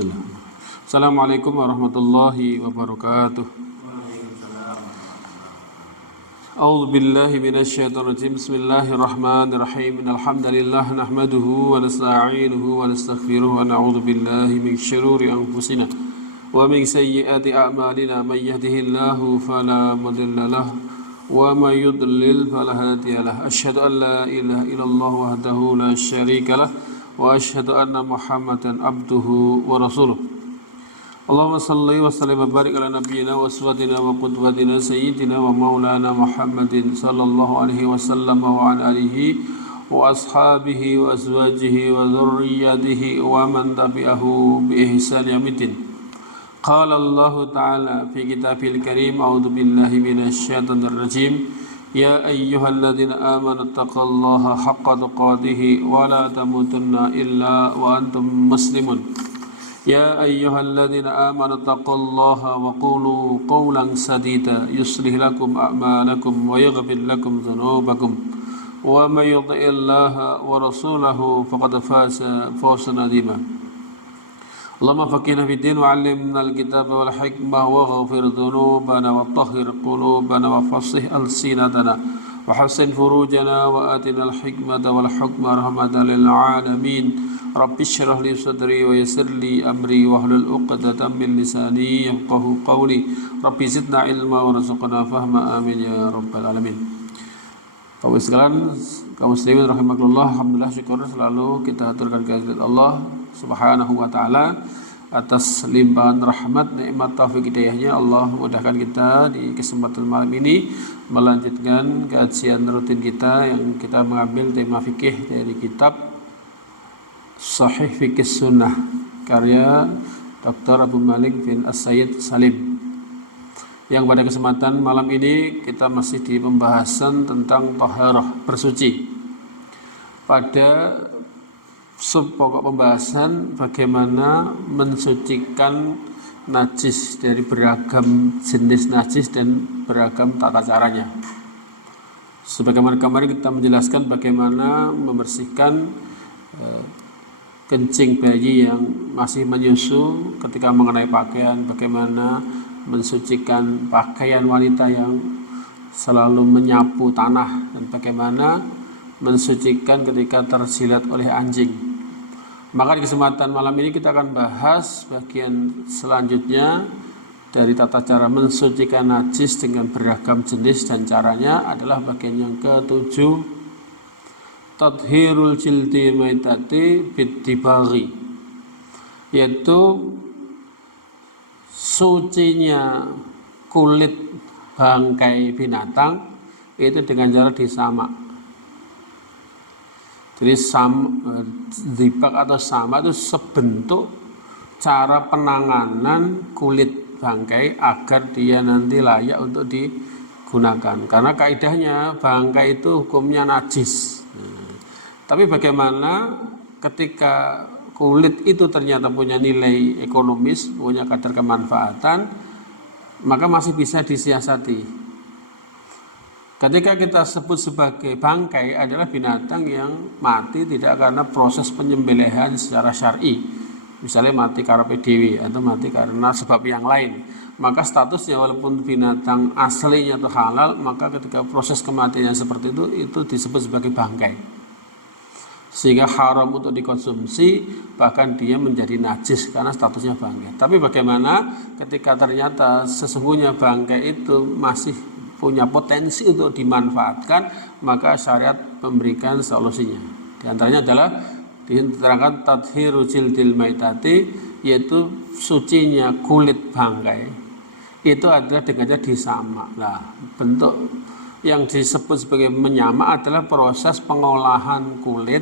Bismillah. Assalamualaikum warahmatullahi wabarakatuh. A'udzu billahi minasyaitonir rajim. Bismillahirrahmanirrahim. Alhamdulillah nahmaduhu wa nasta'inuhu wa nastaghfiruh wa na'udzu billahi min syururi anfusina wa min sayyiati a'malina. May yahdihillahu fala mudilla lahu wa may yudlil fala hadiya lahu. Asyhadu an la ilaha illallah wahdahu la syarika lahu wa asyhadu anna Muhammadan abduhu wa rasuluh. Allahumma salli wa sallim wa barik ala nabiyyina wa uswatina wa qudwatina sayyidina wa maulana Muhammadin sallallahu alaihi wasallam wa ala alihi wa ashabihi wa azwajihi wa dhurriyyatihi wa man tabi'ahu bi ihsan yaumil. Qala Allah ta'ala fi kitabil karim, a'udzu billahi minasyaitonir rajim. Ya ayyuhalladzina amanu taqullaha haqqa tuqatih wa la tamutunna illa wa antum muslimun. Ya ayyuhalladzina amanu taqullaha wa qulu qawlan sadida yuslih lakum a'malakum wa yaghfir lakum dhunubakum wa may yuti'illaha wa rasulahu faqad faza fawzan 'azima. Allahumma faqihna fid din wa 'allimna al-kitaba wal hikmah wa ghfir dhunubana wa tahhir qulubana wa fassih alsinatana wa hassin furujana wa atina al-hikmata wal hukma rahmatan lil 'alamin. Rabbi syrah li sadri wa yassir li amri wa hlul 'uqdatam min lisani yafqahu qawli. Rabbi zidna ilma wa rzuqna fahma, amin ya rabbal alamin. Bapak sekalian, kaum muslimin rahimakumullah, alhamdulillah syukur selalu kita aturkan kehadirat Allah Subhanahu wa taala atas limpahan rahmat, nikmat, taufik hidayahnya. Allah mudahkan kita di kesempatan malam ini melanjutkan kajian rutin kita yang kita mengambil tema fikih dari kitab Sahih Fikih Sunnah karya Dr. Abu Malik bin As-Sayyid Salim, yang pada kesempatan malam ini kita masih di pembahasan tentang taharah, bersuci. Pada sub pokok pembahasan bagaimana mensucikan najis dari beragam jenis najis dan beragam tata caranya. Sebagaimana kemarin kita menjelaskan bagaimana membersihkan kencing bayi yang masih menyusu ketika mengenai pakaian, bagaimana mensucikan pakaian wanita yang selalu menyapu tanah, dan bagaimana mensucikan ketika terjilat oleh anjing. Maka di kesempatan malam ini kita akan bahas bagian selanjutnya dari tata cara mensucikan najis dengan beragam jenis dan caranya adalah bagian yang ke-7, tathhirul jildi maitati bittibaghi, yaitu sucinya kulit bangkai binatang itu dengan cara disamak. Jadi zibak atau sama itu sebentuk cara penanganan kulit bangkai agar dia nanti layak untuk digunakan. Karena kaidahnya bangkai itu hukumnya najis. Tapi bagaimana ketika kulit itu ternyata punya nilai ekonomis, punya kadar kemanfaatan, maka masih bisa disiasati. Ketika kita sebut sebagai bangkai adalah binatang yang mati tidak karena proses penyembelihan secara syar'i, misalnya mati karepe dhewe atau mati karena sebab yang lain, maka statusnya walaupun binatang aslinya itu halal, maka ketika proses kematiannya seperti itu disebut sebagai bangkai, sehingga haram untuk dikonsumsi, bahkan dia menjadi najis karena statusnya bangkai. Tapi bagaimana ketika ternyata sesungguhnya bangkai itu masih punya potensi untuk dimanfaatkan, maka syariat memberikan solusinya. Di antaranya adalah diterangkan tathhiru jildil maitati, yaitu sucinya kulit bangkai itu adalah dengan disamak. Nah, bentuk yang disebut sebagai menyamak adalah proses pengolahan kulit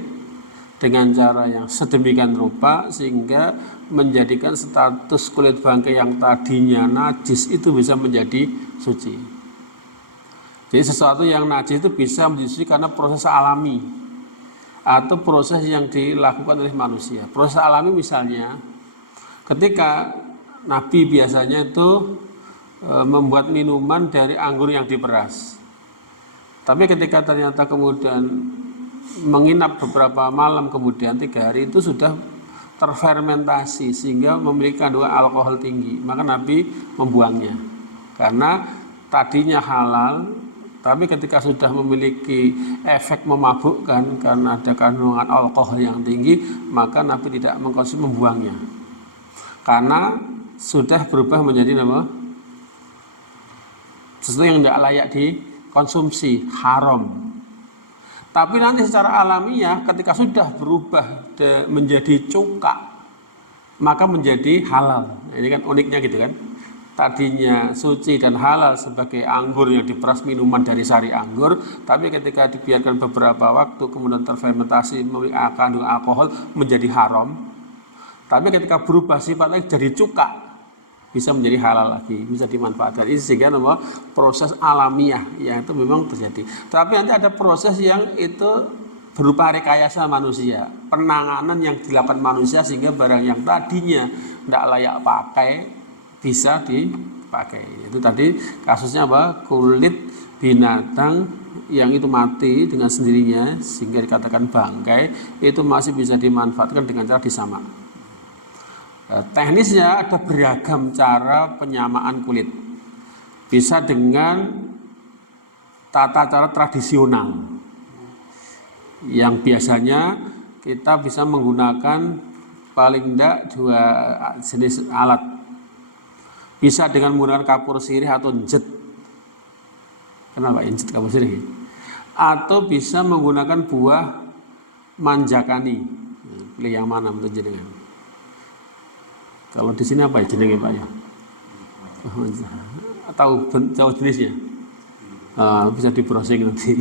dengan cara yang sedemikian rupa sehingga menjadikan status kulit bangkai yang tadinya najis itu bisa menjadi suci. Jadi sesuatu yang najis itu bisa menjadi suci karena proses alami atau proses yang dilakukan oleh manusia. Proses alami misalnya ketika Nabi biasanya itu membuat minuman dari anggur yang diperas. Tapi ketika ternyata kemudian menginap beberapa malam kemudian 3 hari itu sudah terfermentasi sehingga memiliki kandungan alkohol tinggi, maka Nabi membuangnya. Karena tadinya halal, tapi ketika sudah memiliki efek memabukkan karena ada kandungan alkohol yang tinggi, maka Nabi tidak mengkonsumsi, membuangnya. Karena sudah berubah menjadi apa? Sesuatu yang tidak layak dikonsumsi, haram. Tapi nanti secara alamiah ketika sudah berubah menjadi cuka, maka menjadi halal. Ini kan uniknya gitu kan. Tadinya suci dan halal sebagai anggur yang diperas minuman dari sari anggur, tapi ketika dibiarkan beberapa waktu kemudian terfermentasi mengandung alkohol menjadi haram. Tapi ketika berubah sifatnya jadi cuka, bisa menjadi halal lagi, bisa dimanfaatkan. Ini sehingga proses alamiah yang itu memang terjadi. Tapi nanti ada proses yang itu berupa rekayasa manusia, penanganan yang dilakukan manusia sehingga barang yang tadinya tidak layak pakai bisa dipakai. Itu tadi kasusnya apa? Kulit binatang yang itu mati dengan sendirinya sehingga dikatakan bangkai, itu masih bisa dimanfaatkan dengan cara disamak. Teknisnya ada beragam cara penyamaan kulit. Bisa dengan tata cara tradisional yang biasanya kita bisa menggunakan paling tidak 2 jenis alat. Bisa dengan menggunakan kapur sirih atau jet. Kenapa jet kapur sirih? Atau bisa menggunakan buah manjakani. Pilih yang mana menurut jenengan? Kalau di sini apa ya jenengnya Pak ya? Tahu jenisnya? Bisa di browsing nanti.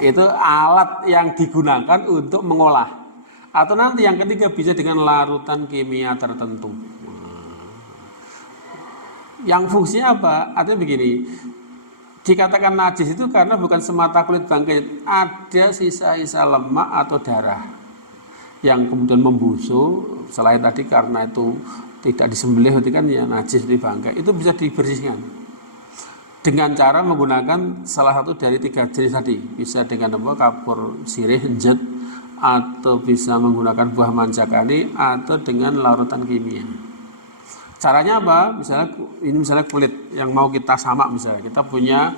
Itu alat yang digunakan untuk mengolah. Atau nanti yang ketiga bisa dengan larutan kimia tertentu. Yang fungsinya apa? Artinya begini, dikatakan najis itu karena bukan semata kulit bangkai, ada sisa-sisa lemak atau darah yang kemudian membusuk. Selain tadi karena itu tidak disembelih, itu kan ya najis di bangkai, itu bisa dibersihkan dengan cara menggunakan salah satu dari 3 jenis tadi. Bisa dengan apa? Kapur sirih, jet, atau bisa menggunakan buah manjakani, atau dengan larutan kimia. Caranya apa? Misalnya kulit yang mau kita samak, misalnya kita punya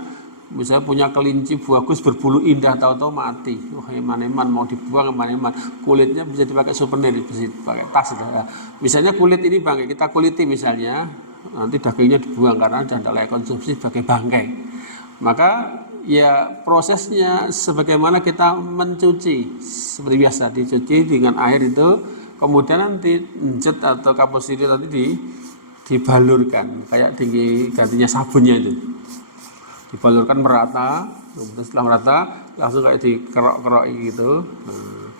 kelinci bagus berbulu indah, tahu-tahu mati. Eman-eman mau dibuang, eman-eman kulitnya bisa dipakai souvenir, bisa dipakai tas. Ya. Misalnya kulit ini bangkai, kita kuliti misalnya, nanti dagingnya dibuang karena sudah tidak layak konsumsi sebagai bangkai. Maka ya prosesnya sebagaimana kita mencuci seperti biasa, dicuci dengan air itu, kemudian nanti jet atau kapur sirih tadi dibalurkan kayak gantinya sabunnya itu, dibalurkan merata. Kemudian setelah merata langsung kayak dikerok-kerok gitu.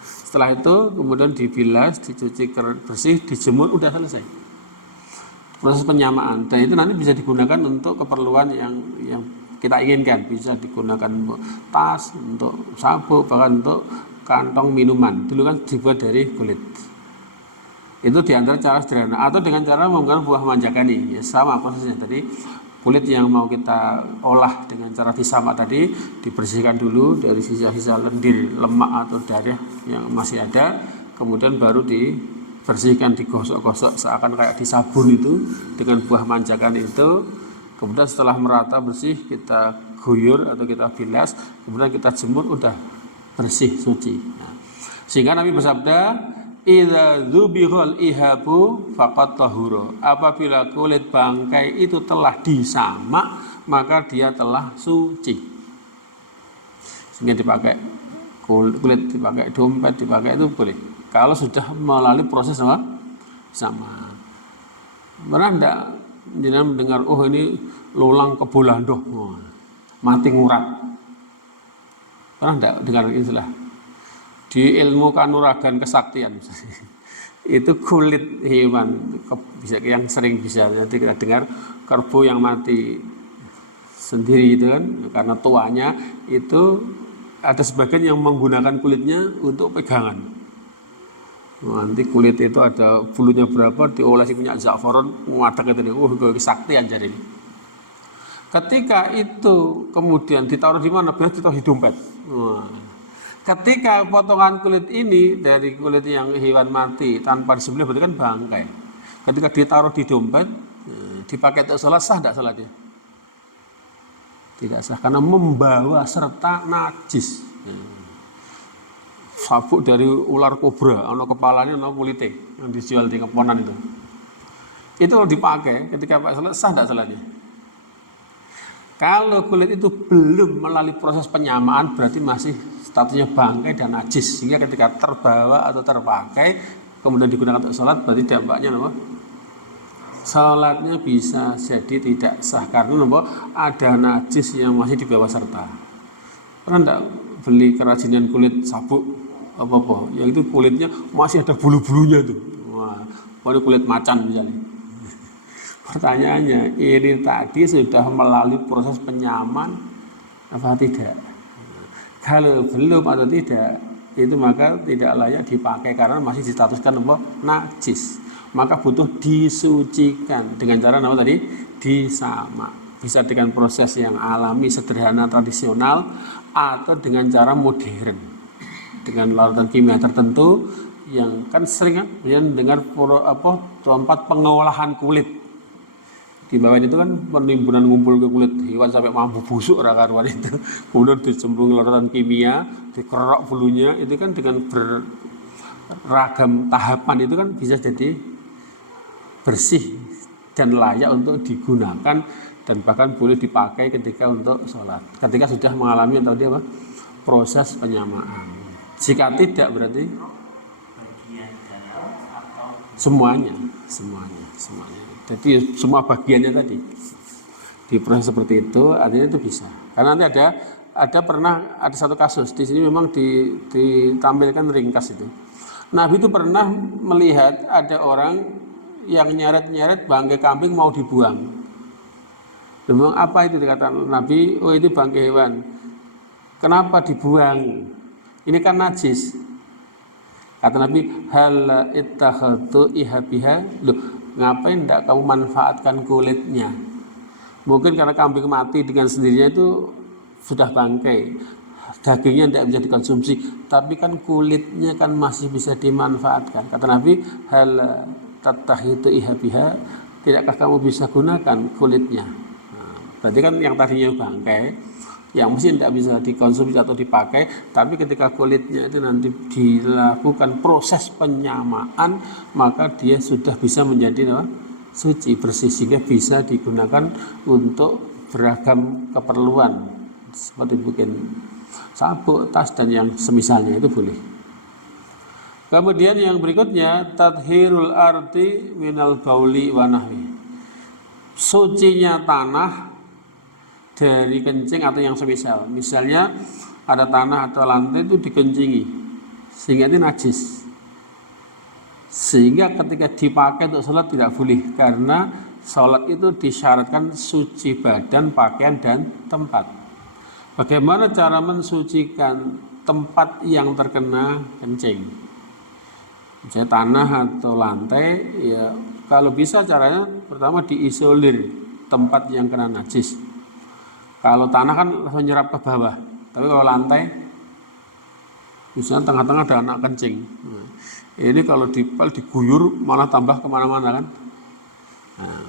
Setelah itu kemudian dibilas, dicuci bersih, dijemur, udah selesai proses penyamaan. Dan itu nanti bisa digunakan untuk keperluan yang kita inginkan. Bisa digunakan untuk tas, untuk sabuk, bahkan untuk kantong minuman. Dulu kan dibuat dari kulit. Itu diantara cara sederhana. Atau dengan cara menggunakan buah manjakani, ya sama prosesnya tadi. Kulit yang mau kita olah dengan cara disamak tadi, dibersihkan dulu dari sisa-sisa lendir, lemak atau darah yang masih ada, kemudian baru dibersihkan, digosok-gosok seakan kayak disabun itu dengan buah manjakani itu. Kemudian setelah merata bersih, kita guyur atau kita bilas, kemudian kita jemur, udah bersih, suci. Nah, sehingga Nabi bersabda, idza dzubihal ihabu faqad tahura. Apabila kulit bangkai itu telah disamak, maka dia telah suci. Sehingga dipakai kulit, dipakai dompet, dipakai itu boleh. Kalau sudah melalui proses apa? Sama. Pernah enggak jenengan mendengar, oh ini lulang kebolandoh, mati ngurat? Pernah enggak dengar istilah? Di ilmu kanuragan kesaktian itu kulit hewan bisa yang sering bisa nanti kita dengar kerbau yang mati sendiri itu kan karena tuanya itu ada sebagian yang menggunakan kulitnya untuk pegangan. Nanti kulit itu ada bulunya berapa, diolesi minyak za'faron, ngadak itu, kesaktian jadi ini. Ketika itu kemudian ditaruh di mana? Biar ditaruh di dompet. Ketika potongan kulit ini dari kulit yang hewan mati tanpa disembelih berarti kan bangkai. Ketika ditaruh di dompet, dipakai untuk sholat, sah tidak sholatnya? Tidak sah, karena membawa serta najis. Sabuk dari ular kobra, ono kepalanya, ono kulitnya yang dijual di Keponan itu. Itu kalau dipakai ketika pakai sholat, sah tidak sholatnya? Kalau kulit itu belum melalui proses penyamaan, berarti masih statusnya bangkai dan najis. Sehingga ketika terbawa atau terpakai, kemudian digunakan untuk sholat, berarti dampaknya apa? Sholatnya bisa jadi tidak sah karena apa? Ada najis yang masih dibawa serta. Pernah enggak beli kerajinan kulit sabuk apa-apa, yang itu kulitnya masih ada bulu-bulunya tuh. Wah, baru kulit macan misalnya. Pertanyaannya, ini tadi sudah melalui proses penyaman apa tidak? Kalau belum atau tidak, itu maka tidak layak dipakai karena masih distatuskan apa? Najis. Maka butuh disucikan dengan cara apa tadi? Disama. Bisa dengan proses yang alami, sederhana, tradisional, atau dengan cara modern, dengan larutan kimia tertentu yang kan sering kan dengar tempat pengolahan kulit. Di bawah itu kan penimbunan ngumpul ke kulit hewan sampai mampu busuk karuan itu, kemudian dicemplung larutan kimia, dikerok bulunya, itu kan dengan beragam tahapan itu kan bisa jadi bersih dan layak untuk digunakan dan bahkan boleh dipakai ketika untuk sholat ketika sudah mengalami tadi apa proses penyamaan. Jika tidak berarti semuanya. Jadi semua bagiannya tadi di proses seperti itu, artinya itu bisa. Karena nanti ada satu kasus di sini memang ditampilkan ringkas itu. Nabi itu pernah melihat ada orang yang nyeret-nyeret bangkai kambing mau dibuang. Memang apa itu dikatakan Nabi? Oh, itu bangkai hewan. Kenapa dibuang? Ini kan najis. Kata Nabi, hal ittakhadtu ihabiha. Loh, ngapain tidak kamu manfaatkan kulitnya? Mungkin karena kambing mati dengan sendirinya itu sudah bangkai, dagingnya tidak bisa dikonsumsi, tapi kan kulitnya kan masih bisa dimanfaatkan. Kata Nabi, hal tattakhidtu ihabiha, tidakkah kamu bisa gunakan kulitnya? Berarti kan yang tadinya bangkai, yang mesti tidak bisa dikonsumsi atau dipakai, tapi ketika kulitnya itu nanti dilakukan proses penyamaan, maka dia sudah bisa menjadi suci, bersih, sehingga bisa digunakan untuk beragam keperluan seperti bikin sabuk, tas, dan yang semisalnya itu boleh. Kemudian yang berikutnya, tathhirul ardi minal bauli wa nahwi, sucinya tanah dari kencing atau yang semisal. Misalnya ada tanah atau lantai itu dikencingi sehingga itu najis, sehingga ketika dipakai untuk sholat tidak boleh, karena sholat itu disyaratkan suci badan, pakaian, dan tempat. Bagaimana cara mensucikan tempat yang terkena kencing? Misalnya tanah atau lantai, ya kalau bisa caranya pertama diisolir tempat yang kena najis. Kalau tanah kan langsung nyerap ke bawah, tapi kalau lantai, misalnya tengah-tengah ada anak kencing, ini kalau diguyur malah tambah kemana-mana kan. Nah,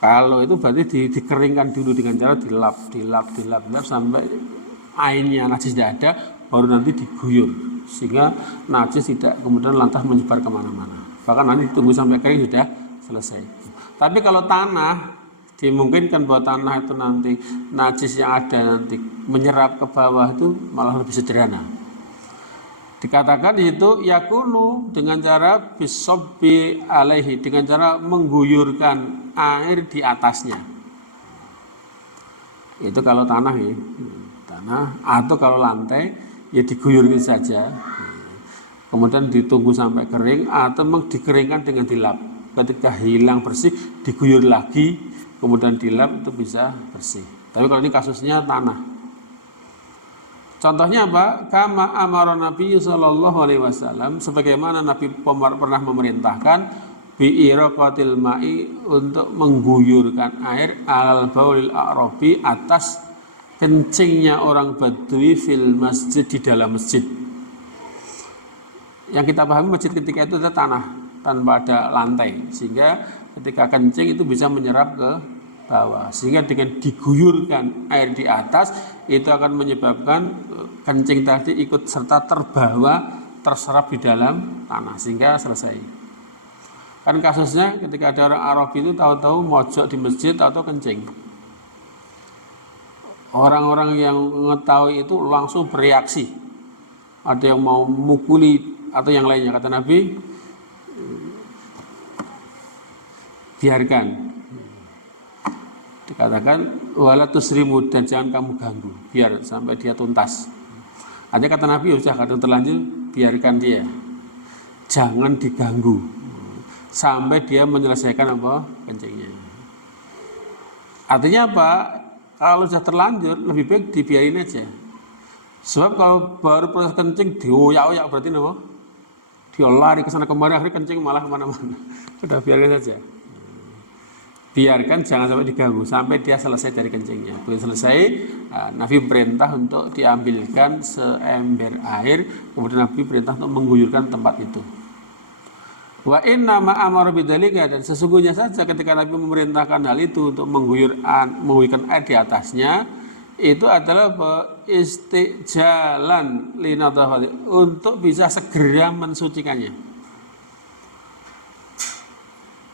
kalau itu berarti dikeringkan dulu dengan cara dilap sampai airnya najis tidak ada, baru nanti diguyur sehingga najis tidak kemudian lantas menyebar kemana-mana. Bahkan nanti tunggu sampai kering sudah selesai. Tapi kalau tanah, dimungkinkan bahwa tanah itu nanti najis yang ada nanti menyerap ke bawah, itu malah lebih sederhana. Dikatakan itu yakunu dengan cara bisobbi alaihi, dengan cara mengguyurkan air di atasnya. Itu kalau tanah ya, tanah, atau kalau lantai ya diguyurkan saja. Kemudian ditunggu sampai kering atau memang dikeringkan dengan dilap. Ketika hilang bersih diguyur lagi, kemudian dilap, itu bisa bersih. Tapi kalau ini kasusnya tanah. Contohnya apa? Kama amara Nabi sallallahu alaihi wasallam, sebagaimana Nabi pernah memerintahkan bi'iraqatil ma'i, untuk mengguyurkan air alal baulil a'rabi, atas kencingnya orang Badui fil masjid, di dalam masjid. Yang kita pahami masjid ketika itu adalah tanah tanpa ada lantai, sehingga ketika kencing itu bisa menyerap ke bawah, sehingga dengan diguyurkan air di atas itu akan menyebabkan kencing tadi ikut serta terbawa, terserap di dalam tanah sehingga selesai. Kan kasusnya ketika ada orang Arab itu tahu-tahu mojok di masjid atau kencing, orang-orang yang mengetahui itu langsung bereaksi, ada yang mau mukuli atau yang lainnya. Kata Nabi, biarkan, dikatakan wala tusrimu, dan jangan kamu ganggu, biar sampai dia tuntas. Artinya kata Nabi, ya sudah kadang terlanjur, biarkan dia, jangan diganggu sampai dia menyelesaikan apa kencingnya. Artinya apa? Kalau sudah terlanjur lebih baik dibiarin aja. Sebab kalau baru proses kencing dioyak-oyak berarti apa? Dia lari ke sana kemari, akhirnya kencing malah kemana-mana. Sudah biarkan saja. Biarkan, jangan sampai diganggu sampai dia selesai dari kencingnya. Begitu selesai, Nabi perintah untuk diambilkan seember air, kemudian Nabi perintah untuk mengguyurkan tempat itu. Wa inna ma amara bidzalika, dan sesungguhnya saja ketika Nabi memerintahkan hal itu untuk mengguyurkan air di atasnya, itu adalah istijalan linadhafati, untuk bisa segera mensucikannya.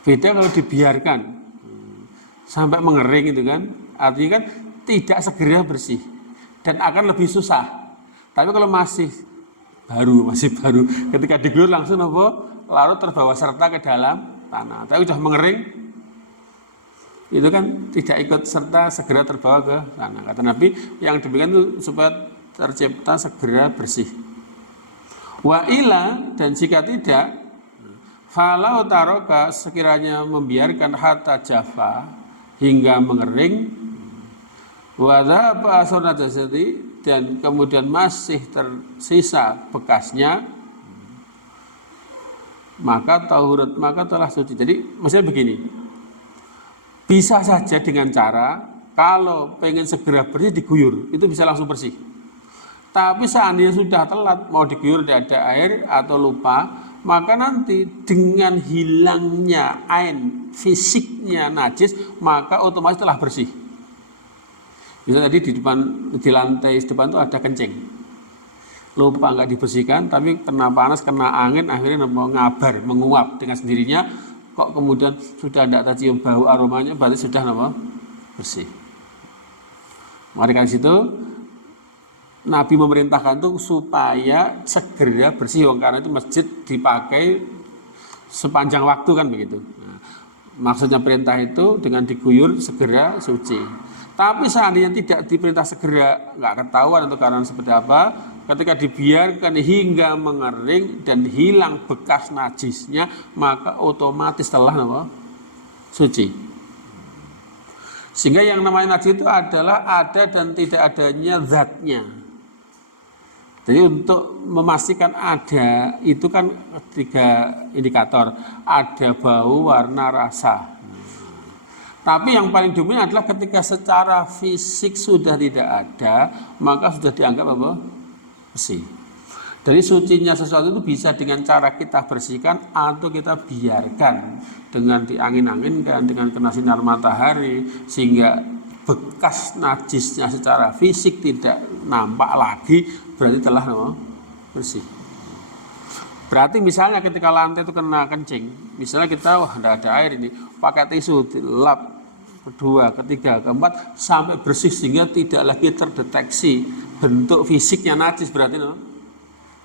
Beda kalau dibiarkan sampai mengering itu kan, artinya kan tidak segera bersih dan akan lebih susah. Tapi kalau masih baru, ketika diguyur langsung apa? Larut terbawa serta ke dalam tanah. Tapi sudah mengering, itu kan tidak ikut serta segera terbawa ke tanah. Kata Nabi, yang demikian itu supaya tercipta segera bersih. Wa ila, dan jika tidak, falau taroka, sekiranya membiarkan hatta jafa, hingga mengering, wadha asona jasadi, dan kemudian masih tersisa bekasnya, maka tahurat, maka telah suci. Jadi maksudnya begini, bisa saja dengan cara kalau pengen segera bersih diguyur, itu bisa langsung bersih. Tapi seandainya sudah telat, mau diguyur tidak ada air atau lupa, maka nanti dengan hilangnya ain fisiknya najis, maka otomatis telah bersih. Bisa tadi di lantai depan itu ada kencing, lupa nggak dibersihkan, tapi kena panas, kena angin, akhirnya mau ngabar, menguap dengan sendirinya. Kok kemudian sudah tidak tercium bau aromanya, berarti sudah bersih. Mari dari situ Nabi memerintahkan itu supaya segera bersih, karena itu masjid dipakai sepanjang waktu kan begitu. Nah, maksudnya perintah itu dengan diguyur segera suci. Tapi seandainya tidak diperintah segera, nggak ketahuan atau karena seperti apa, ketika dibiarkan hingga mengering dan hilang bekas najisnya, maka otomatis telah suci. Sehingga yang namanya najis itu adalah ada dan tidak adanya zatnya. Jadi untuk memastikan ada, itu kan 3 indikator, ada bau, warna, rasa. Tapi yang paling dominan adalah ketika secara fisik sudah tidak ada, maka sudah dianggap bersih. Dari sucinya sesuatu itu bisa dengan cara kita bersihkan atau kita biarkan dengan diangin-anginkan, dengan kena sinar matahari, sehingga bekas najisnya secara fisik tidak nampak lagi, berarti telah bersih. Berarti misalnya ketika lantai itu kena kencing, misalnya kita tidak ada air ini, pakai tisu dilap kedua, ketiga, keempat sampai bersih sehingga tidak lagi terdeteksi bentuk fisiknya najis, berarti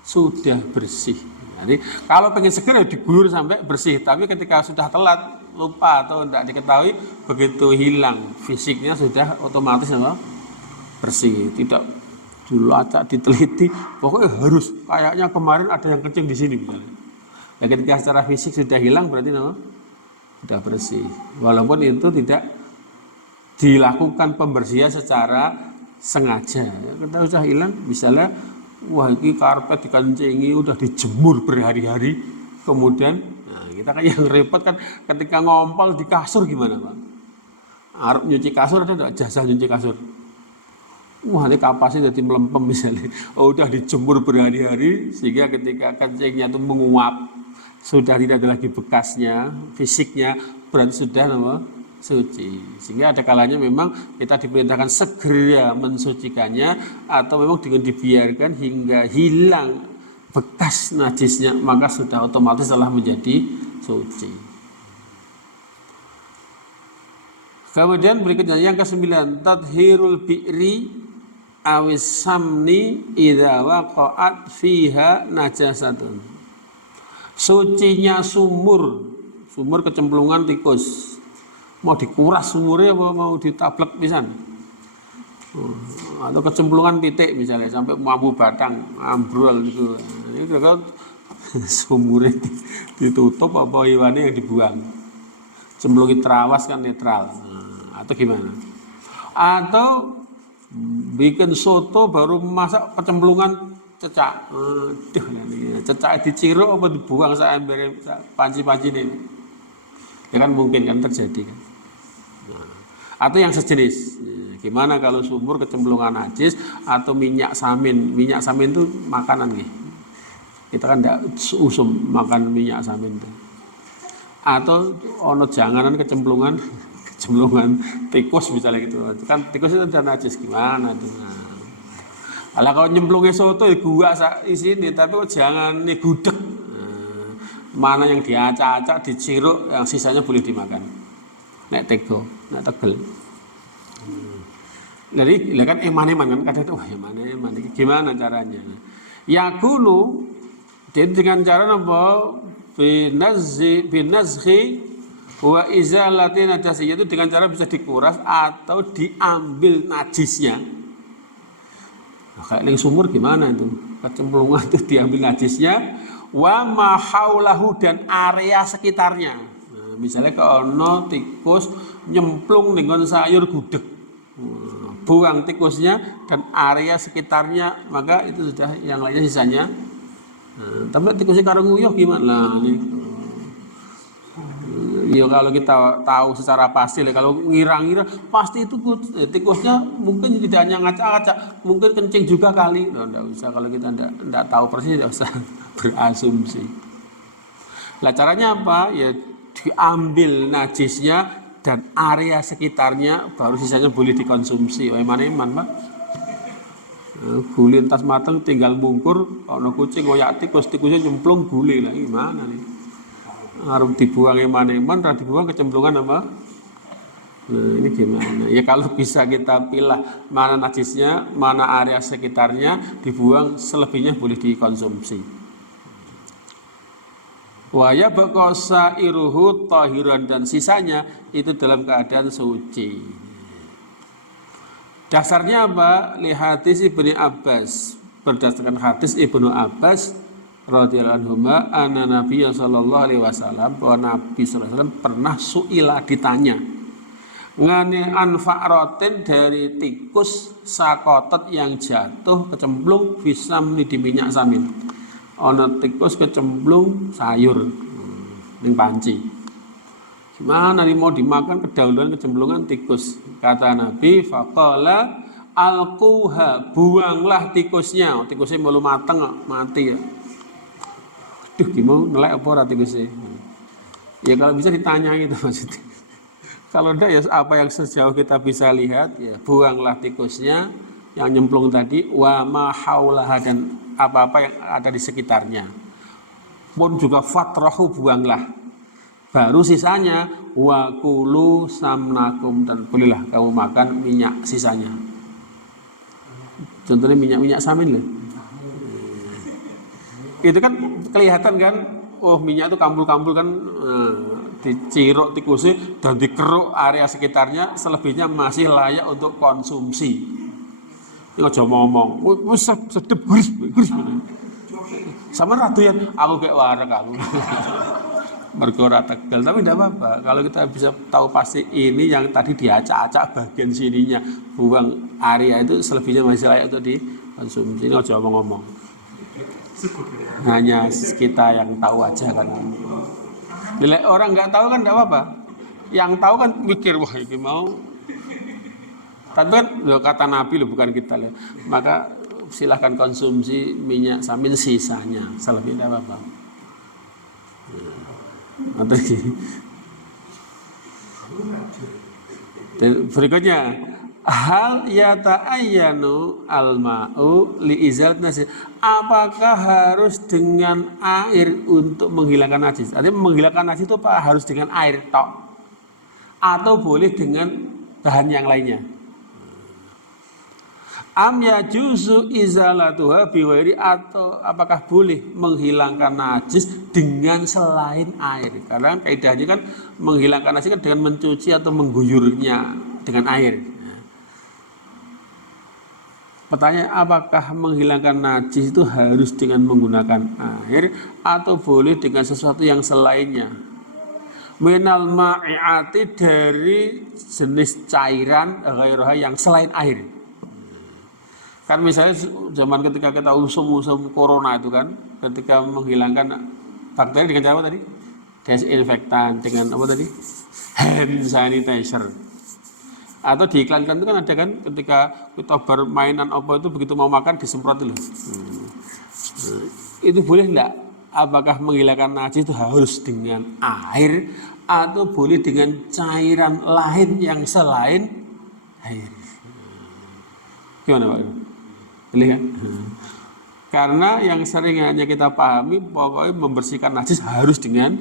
sudah bersih. Jadi kalau pengen segera diguyur sampai bersih, tapi ketika sudah telat, lupa atau tidak diketahui, begitu hilang fisiknya sudah otomatis bersih. Tidak dilacak, diteliti, pokoknya harus kayaknya kemarin ada yang kencing di sini misalnya. Ya ketika secara fisik sudah hilang berarti sudah bersih. Walaupun itu tidak dilakukan pembersihan secara sengaja. Kita sudah hilang, misalnya wah ini karpet dikencingi, udah dijemur berhari-hari, kemudian kita kan yang repot kan ketika ngompol di kasur gimana Pak? Arab nyuci kasur ada enggak jasa nyuci kasur? Wah, ini kapasnya jadi melempem misalnya. Oh, udah dijemur berhari-hari sehingga ketika kencingnya itu menguap, sudah tidak ada lagi bekasnya, fisiknya, berarti sudah nama suci. Sehingga ada kalanya memang kita diperintahkan segera mensucikannya atau memang dengan dibiarkan hingga hilang bekas najisnya, maka sudah otomatis telah menjadi suci. Kemudian berikutnya yang ke-9, tadhirul bi'ri awis samni idza waqa'at fiha najasatun. Sucinya sumur kecemplungan tikus. Mau dikuras sumurnya apa mau ditablek pisan? Atau kecemplungan titik misalnya sampai mampu batang ambrol gitu. Ini kalau sumurnya ditutup apa iwannya yang dibuang. Cemplungi terawas kan netral. Atau gimana? Atau bikin soto baru masak kecemplungan cecak. Cecak diciruk apa dibuang saember panci-panci ini. Ya kan mungkin kan terjadi kan. Atau yang sejenis. Gimana kalau sumur kecemplungan najis atau minyak samin? Minyak samin itu makanan nih. Kita kan tidak usum makan minyak samin itu. Atau ono janganan kecemplungan tikus misalnya gitu. Kan tikus itu ada najis gimana tuh. Nah, kalau nyemplungnya soto ya gua isini tapi kok jangan nih gudeg. Mana yang diacak-acak, diciruk, yang sisanya boleh dimakan. Nek tego, nek tegel. Jadi, kan eman-eman kan kadang itu, wah eman-eman, gimana caranya? Yakunu, jadi dengan cara apa? Binazhi wa izalati najasiyah, itu dengan cara bisa dikuras atau diambil najisnya. Nah, kayak yang sumur gimana itu? Kecemplungan itu diambil najisnya. Wa mahaulahu, dan area sekitarnya. Nah, misalnya kalau tikus nyemplung dengan sayur gudeg, buang tikusnya dan area sekitarnya, maka itu sudah, yang lainnya sisanya. Nah, tapi tikusnya karo nguyuh gimana? Nah, ini, ya kalau kita tahu secara pasti, kalau ngira-ngira pasti itu tikusnya mungkin tidak hanya ngacak-ngacak, mungkin kencing juga kali. Nah, enggak usah, kalau kita enggak tahu persis enggak usah berasumsi. Lah caranya apa? Ya diambil najisnya dan area sekitarnya, baru sisanya boleh dikonsumsi. Eman-eman, Pak. Gulai tas mateng tinggal mungkur, ono kucing ngoyak tikusnya nyemplung gulai lah, gimana nih? Harus dibuang eman-eman, dibuang kecemplungan apa? Nah, ini gimana? Ya kalau bisa kita pilah mana najisnya, mana area sekitarnya, dibuang, selebihnya boleh dikonsumsi. Wa yabqa iruhu tahiran, dan sisanya itu dalam keadaan suci. Dasarnya apa? Li hadis Ibnu Abbas, berdasarkan hadis Ibnu Abbas radhiyallahu anhu, anna Nabi sallallahu alaihi wasallam, bahwa Nabi sallallahu alaihi wasallam pernah suila, ditanya ngane anfa'rotin, dari tikus sakotet yang jatuh kecemplung fisam di minyak samin. Ono tikus kecemplung sayur ning panci. Gimana nih mau dimakan, kedahuluan kecemplungan tikus. Kata Nabi, faqala alquha, buanglah tikusnya. Tikusnya belum mateng, mati ya. Duh, gimana nelek apa ora tikusnya? Ya kalau bisa ditanya gitu maksudnya. Kalau enggak ya apa yang sejauh kita bisa lihat, ya buanglah tikusnya yang nyemplung tadi, wa ma haulaha, dan apa-apa yang ada di sekitarnya. Pun juga fatrahu, buanglah. Baru sisanya wa kulu samnakum, dan bolehlah kamu makan minyak sisanya. Contohnya minyak samin loh. Itu kan kelihatan kan, oh minyak itu kampul-kampul kan, diciruk tikusnya dan dikeruk area sekitarnya, selebihnya masih layak untuk konsumsi. Ini aja ngomong, wis sedep gris. Sama ratu ya, aku kayak warak aku. Mergo ora tegal, tapi tidak apa-apa. Kalau kita bisa tahu pasti ini yang tadi diacak-acak bagian sininya, buang area itu, selebihnya masih layak untuk dikonsumsi. Ini aja ngomong. Hanya kita yang tahu aja kan. Bila orang nggak tahu kan tidak apa-apa. Yang tahu kan mikir, wah ini mau. Tapi kan kata Nabi loh, bukan kita loh. Maka silahkan konsumsi minyak samin sisanya, selebihnya apa-apa. Atau dan berikutnya, hal yata'ayyanu al-ma'u li izalat najis. Apakah harus dengan air untuk menghilangkan najis? Artinya menghilangkan najis itu apa? Harus dengan air tok atau boleh dengan bahan yang lainnya? Am yajuzu izalatuha biwairi, atau apakah boleh menghilangkan najis dengan selain air? Karena kaidahnya kan menghilangkan najis kan dengan mencuci atau mengguyurnya dengan air. Pertanyaan, apakah menghilangkan najis itu harus dengan menggunakan air atau boleh dengan sesuatu yang selainnya? Minal ma'iati, dari jenis cairan ghairaha yang selain air. Kan misalnya zaman ketika kita usum corona itu kan, ketika menghilangkan bakteri dengan cara apa tadi? Desinfektan, dengan apa tadi? Hand sanitizer. Atau di iklan-iklan itu kan ada kan, ketika kita bermainan apa itu begitu mau makan disemprot dulu. Itu boleh enggak? Apakah menghilangkan najis itu harus dengan air atau boleh dengan cairan lain yang selain air? Gimana Pak? Boleh kan? Karena yang sering hanya kita pahami pokoknya membersihkan najis harus dengan,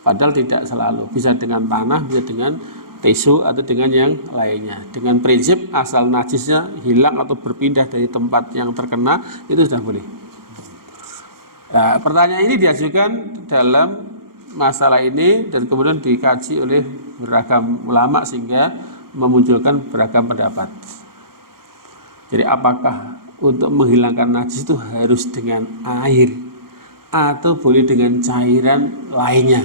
padahal tidak selalu, bisa dengan tanah, bisa dengan tisu atau dengan yang lainnya. Dengan prinsip asal najisnya hilang atau berpindah dari tempat yang terkena, itu sudah boleh. Nah, pertanyaan ini diajukan dalam masalah ini dan kemudian dikaji oleh beragam ulama sehingga memunculkan beragam pendapat. Jadi apakah untuk menghilangkan najis itu harus dengan air atau boleh dengan cairan lainnya?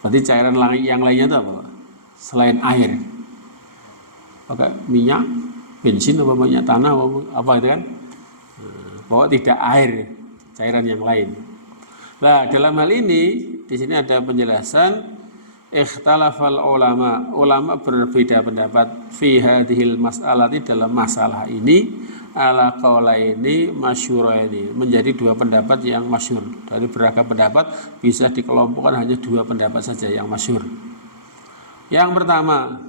Berarti cairan yang lainnya itu apa? Selain air. Pakai minyak, bensin, apa minyak tanah, apa itu kan? Bahwa tidak air, cairan yang lain. Nah, dalam hal ini di sini ada penjelasan. Ikhtalafal ulama berbeda pendapat fi hadhil mas'alati, dalam masalah ini, ala qaulaini masyhuraini, menjadi dua pendapat yang masyhur. Dari beragam pendapat bisa dikelompokkan hanya dua pendapat saja yang masyhur. Yang pertama,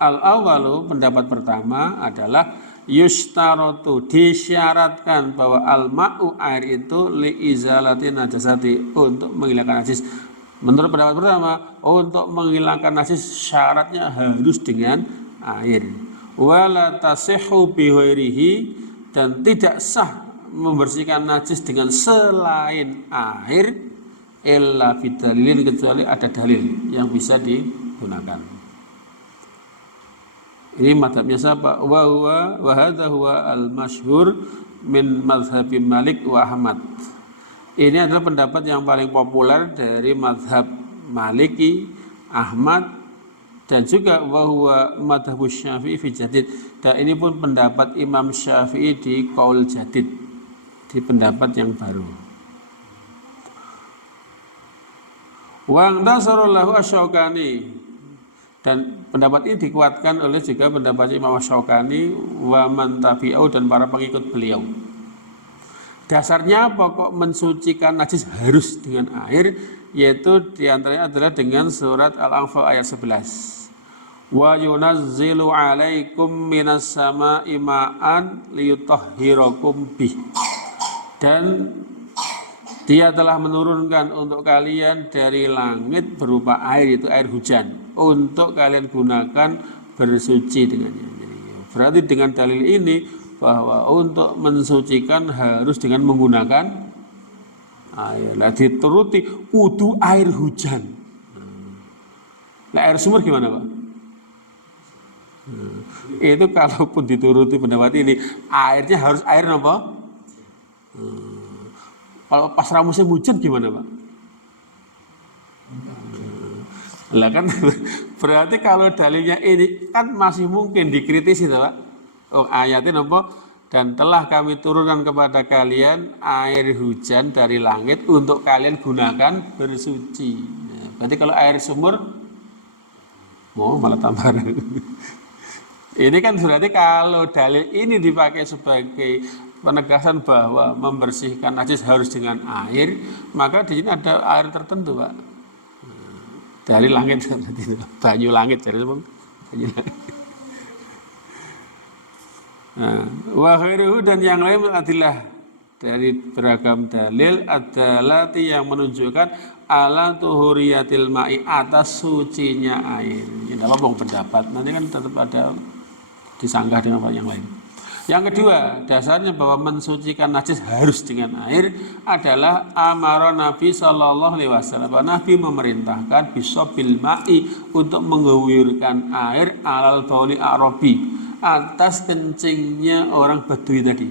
al-awwalu, pendapat pertama adalah yushtaratu, disyaratkan bahwa al-ma'u, air itu, li izalati najasati, untuk menghilangkan najis. Menurut pendapat pertama, untuk menghilangkan najis syaratnya harus dengan air. Wala tasihhu bighairihi, dan tidak sah membersihkan najis dengan selain air, illa bidalilin, kecuali ada dalil yang bisa digunakan. Ini madhabnya siapa? Wa hadza huwa al-masyhur min madhabi Malik wa Ahmad. Ini adalah pendapat yang paling populer dari madhab Maliki, Ahmad, dan juga wahwa madhabus Syafi'i fi jadid. Dan ini pun pendapat Imam Syafi'i di qaul jadid, di pendapat yang baru. Wa antasarallahu asy-Syaukani, dan pendapat ini dikuatkan oleh juga pendapat Imam Syaukani wa man tabi'au, dan para pengikut beliau. Dasarnya pokok mensucikan najis harus dengan air, yaitu diantaranya adalah dengan surat Al-Anfal ayat 11. Wa yunazzilu alaikum minas sama'i ma'an liyutahhirakum bih. Dan Dia telah menurunkan untuk kalian dari langit berupa air, itu air hujan, untuk kalian gunakan bersuci dengannya. Berarti dengan dalil ini bahwa untuk mensucikan harus dengan menggunakan air. Nah, dituruti kudu air hujan. Nah, air sumur gimana Pak? Itu kalaupun dituruti pendapat ini, airnya harus air apa? Kalau pas musim hujan gimana Pak? Lah kan berarti kalau dalilnya ini kan masih mungkin dikritisi Pak. Oh, ayatnya apa? Dan telah kami turunkan kepada kalian air hujan dari langit untuk kalian gunakan bersuci. Nah, berarti kalau air sumur Mau malah tambah. Ini kan berarti kalau dalil ini dipakai sebagai penegasan bahwa membersihkan najis harus dengan air, maka di sini ada air tertentu, Pak. Dari langit, banyu langit, jadi banyu langit. Wa khairuhu, dan yang lain adalah dari beragam dalil adalah yang menunjukkan ala tuhuriyatil ma'i, atas sucinya air. Ini dalam pendapat, nanti kan tetap ada disanggah dengan yang lain. Yang kedua, dasarnya bahwa mensucikan najis harus dengan air adalah amara Nabi Shallallahu Alaihi Wasallam. Nabi memerintahkan bisobil ma'i, untuk mengguyurkan air alal bauli Arabi, atas kencingnya orang Badui tadi.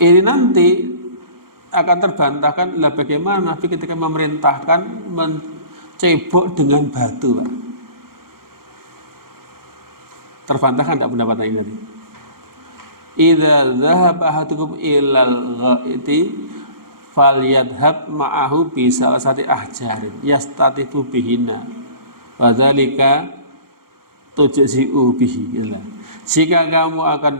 Ini nanti akan terbantahkan lah bagaimana Nabi ketika memerintahkan mencebok dengan batu, Pak. Terbantahkan tak pendapat ini tadi? Idza dzahaba ahadukum ilal ghaiti falyadhhab ma'ahu bi salasati ahjarin yastatifu bihina wa dzalika tujzi'u bihi. Jika kamu akan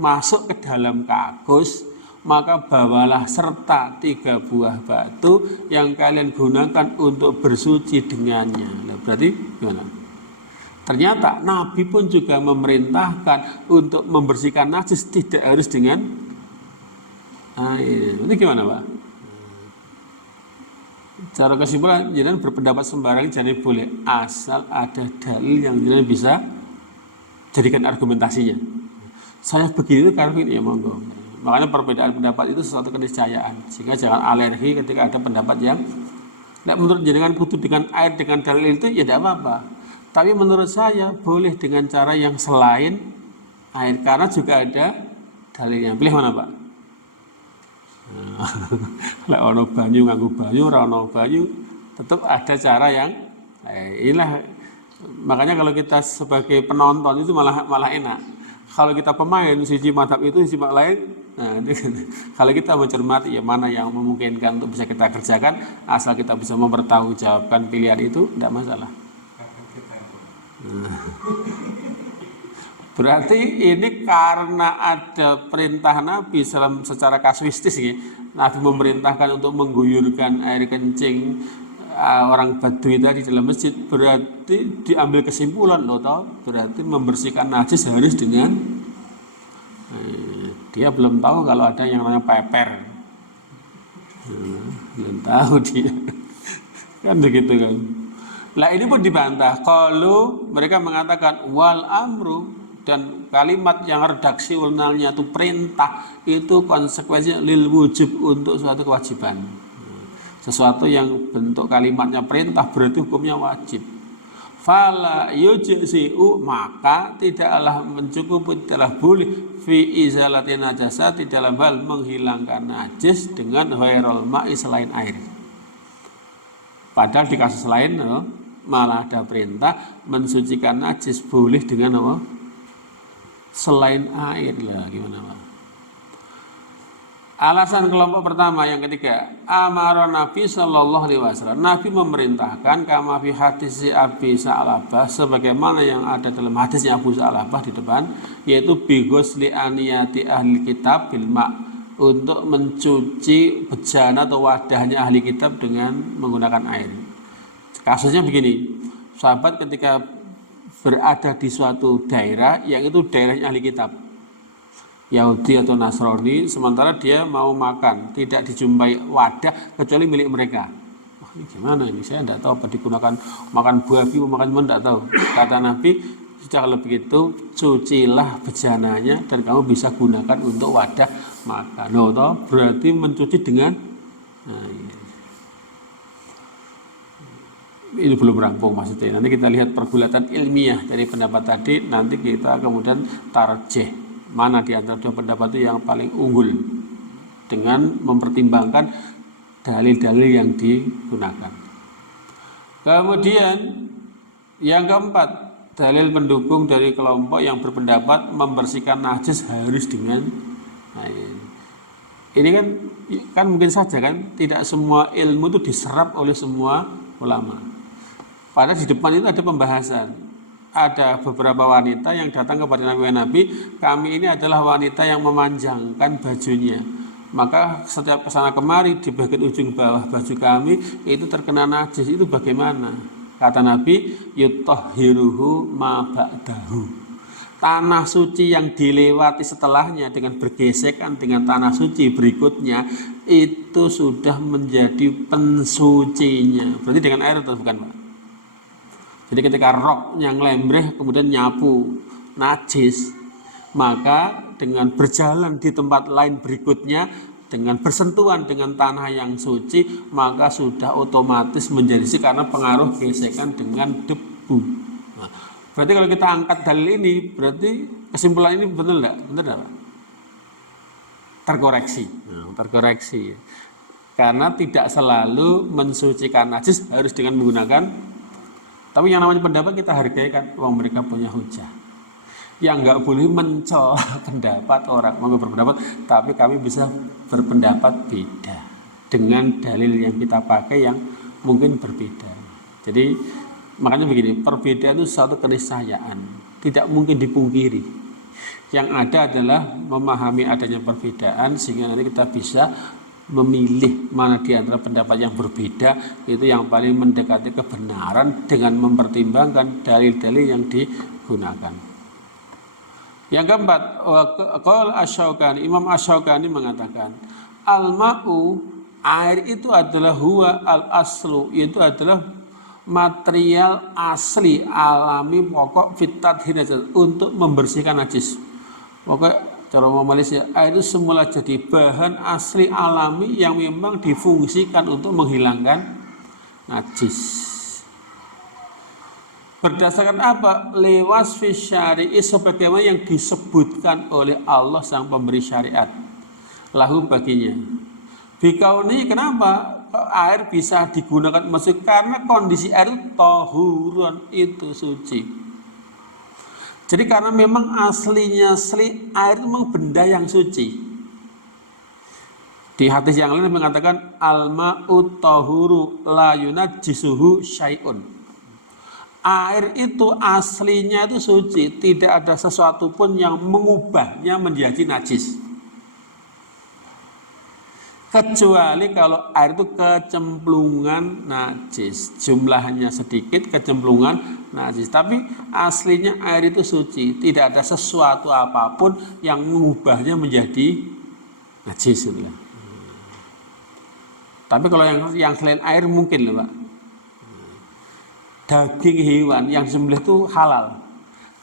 masuk ke dalam kagus, maka bawalah serta 3 buah batu yang kalian gunakan untuk bersuci dengannya. Nah, berarti gimana? Ternyata Nabi pun juga memerintahkan untuk membersihkan najis tidak harus dengan air. Ini gimana, Pak? Cara kesimpulan, jangan berpendapat sembarang, jangan boleh, asal ada dalil yang jangan bisa jadikan argumentasinya. Saya begitu karena ini ya monggo. Makanya perbedaan pendapat itu sesuatu keniscayaan, sehingga jangan alergi ketika ada pendapat yang menurut jenengan kudu dengan air dengan dalil itu ya tidak apa-apa. Tapi menurut saya boleh dengan cara yang selain air, karena juga ada dalilnya. Pilih mana, Pak? Lek ono banyu nganggo banyu, ora ono banyu, tetap ada cara yang inilah. Makanya kalau kita sebagai penonton itu malah enak. Kalau kita pemain siji madhab itu siji lain, nah, kalau kita mencermati ya mana yang memungkinkan untuk bisa kita kerjakan, asal kita bisa mempertanggungjawabkan pilihan itu, tidak masalah. Berarti ini karena ada perintah Nabi secara kasuistis ya. Nabi memerintahkan untuk mengguyurkan air kencing orang Badui tadi dalam masjid, berarti diambil kesimpulan loh toh, berarti membersihkan najis harus dengan dia belum tahu kalau ada yang namanya peper. Belum tahu dia. Kan begitu kan. Lah ini pun dibantah kalau mereka mengatakan wal amru, dan kalimat yang redaksi ulnalnya itu perintah, itu konsekuensinya lil wujub, untuk suatu kewajiban. Sesuatu yang bentuk kalimatnya perintah berarti hukumnya wajib. Fala yujzi'u, maka tidaklah mencukupi, tidaklah boleh fi izalati najasati, dalam hal menghilangkan najis dengan ghairul ma'i, selain air. Padahal di kasus lain malah ada perintah mensucikan najis boleh dengan apa? Selain air. Lah gimana, Pak? Alasan kelompok pertama yang ketiga, amara Nabi Shallallahu Alaihi Wasallam, Nabi memerintahkan kama fi hadis Abi Sa'labah, sebagaimana yang ada dalam hadisnya Abu Sa'labah di depan, yaitu bighusli aniyati ahli kitab bil ma', untuk mencuci bejana atau wadahnya ahli kitab dengan menggunakan air. Kasusnya begini, sahabat ketika berada di suatu daerah yang itu daerahnya ahli kitab, Yahudi atau Nasrani, sementara dia mau makan, tidak dijumpai wadah kecuali milik mereka. Wah, ini gimana ini? Saya tidak tahu apa digunakan, makan babi, makan pun tidak tahu. Kata Nabi, sudah kalau begitu cucilah bejananya dan kamu bisa gunakan untuk wadah makan. Loh, toh, berarti mencuci dengan ini belum rampung maksudnya. Nanti kita lihat pergulatan ilmiah dari pendapat tadi, nanti kita kemudian tarjih mana di antara dua pendapat itu yang paling unggul dengan mempertimbangkan dalil-dalil yang digunakan. Kemudian yang keempat, dalil pendukung dari kelompok yang berpendapat membersihkan najis harus dengan air. Ini kan mungkin saja kan tidak semua ilmu itu diserap oleh semua ulama. Padahal di depan itu ada pembahasan. Ada beberapa wanita yang datang kepada Nabi, kami ini adalah wanita yang memanjangkan bajunya. Maka setiap kesana kemari di bagian ujung bawah baju kami itu terkena najis, itu bagaimana? Kata Nabi, yutahhiruhu ma ba'dahu. Tanah suci yang dilewati setelahnya dengan bergesekan dengan tanah suci berikutnya itu sudah menjadi pensucinya. Berarti dengan air atau bukan, Pak? Jadi ketika rok yang lembreh kemudian nyapu najis, maka dengan berjalan di tempat lain berikutnya dengan bersentuhan dengan tanah yang suci, maka sudah otomatis menjadi suci karena pengaruh gesekan dengan debu. Nah, berarti kalau kita angkat dalil ini, berarti kesimpulan ini betul enggak? Benar enggak? Terkoreksi. Nah, terkoreksi. Karena tidak selalu mensucikan najis harus dengan menggunakan. Tapi yang namanya pendapat kita hargai kan, wong mereka punya hujah. Yang nggak boleh mencela pendapat orang, mau berpendapat, tapi kami bisa berpendapat beda dengan dalil yang kita pakai yang mungkin berbeda. Jadi makanya begini, perbedaan itu suatu keniscayaan, tidak mungkin dipungkiri. Yang ada adalah memahami adanya perbedaan sehingga nanti kita bisa memilih mana di antara pendapat yang berbeda itu yang paling mendekati kebenaran dengan mempertimbangkan dalil-dalil yang digunakan. Yang keempat, qala Asy-Syaukani, Imam Asy-Syaukani mengatakan, al-ma'u, air itu adalah huwa al-aslu, itu adalah material asli alami pokok fitat hinajat untuk membersihkan najis. Pokok cara mau Malaysia, air itu semula jadi bahan asli alami yang memang difungsikan untuk menghilangkan najis. Berdasarkan apa? Lewas fi syari'i, sebagaimana yang disebutkan oleh Allah sang pemberi syariat. Lahu baginya. Bikauni, kenapa air bisa digunakan masuk? Karena kondisi air itu tahurun, itu suci. Jadi karena memang aslinya air itu memang benda yang suci. Di hadis yang lain mengatakan al-ma'u tahuru la yunajjisuhu syai'un. Air itu aslinya itu suci, tidak ada sesuatu pun yang mengubahnya menjadi najis. Kecuali kalau air itu kecemplungan najis, jumlahnya sedikit, kecemplungan najis. Tapi aslinya air itu suci, tidak ada sesuatu apapun yang mengubahnya menjadi najis. Tapi kalau yang selain air mungkin loh, Pak. Daging hewan yang disembelih itu halal.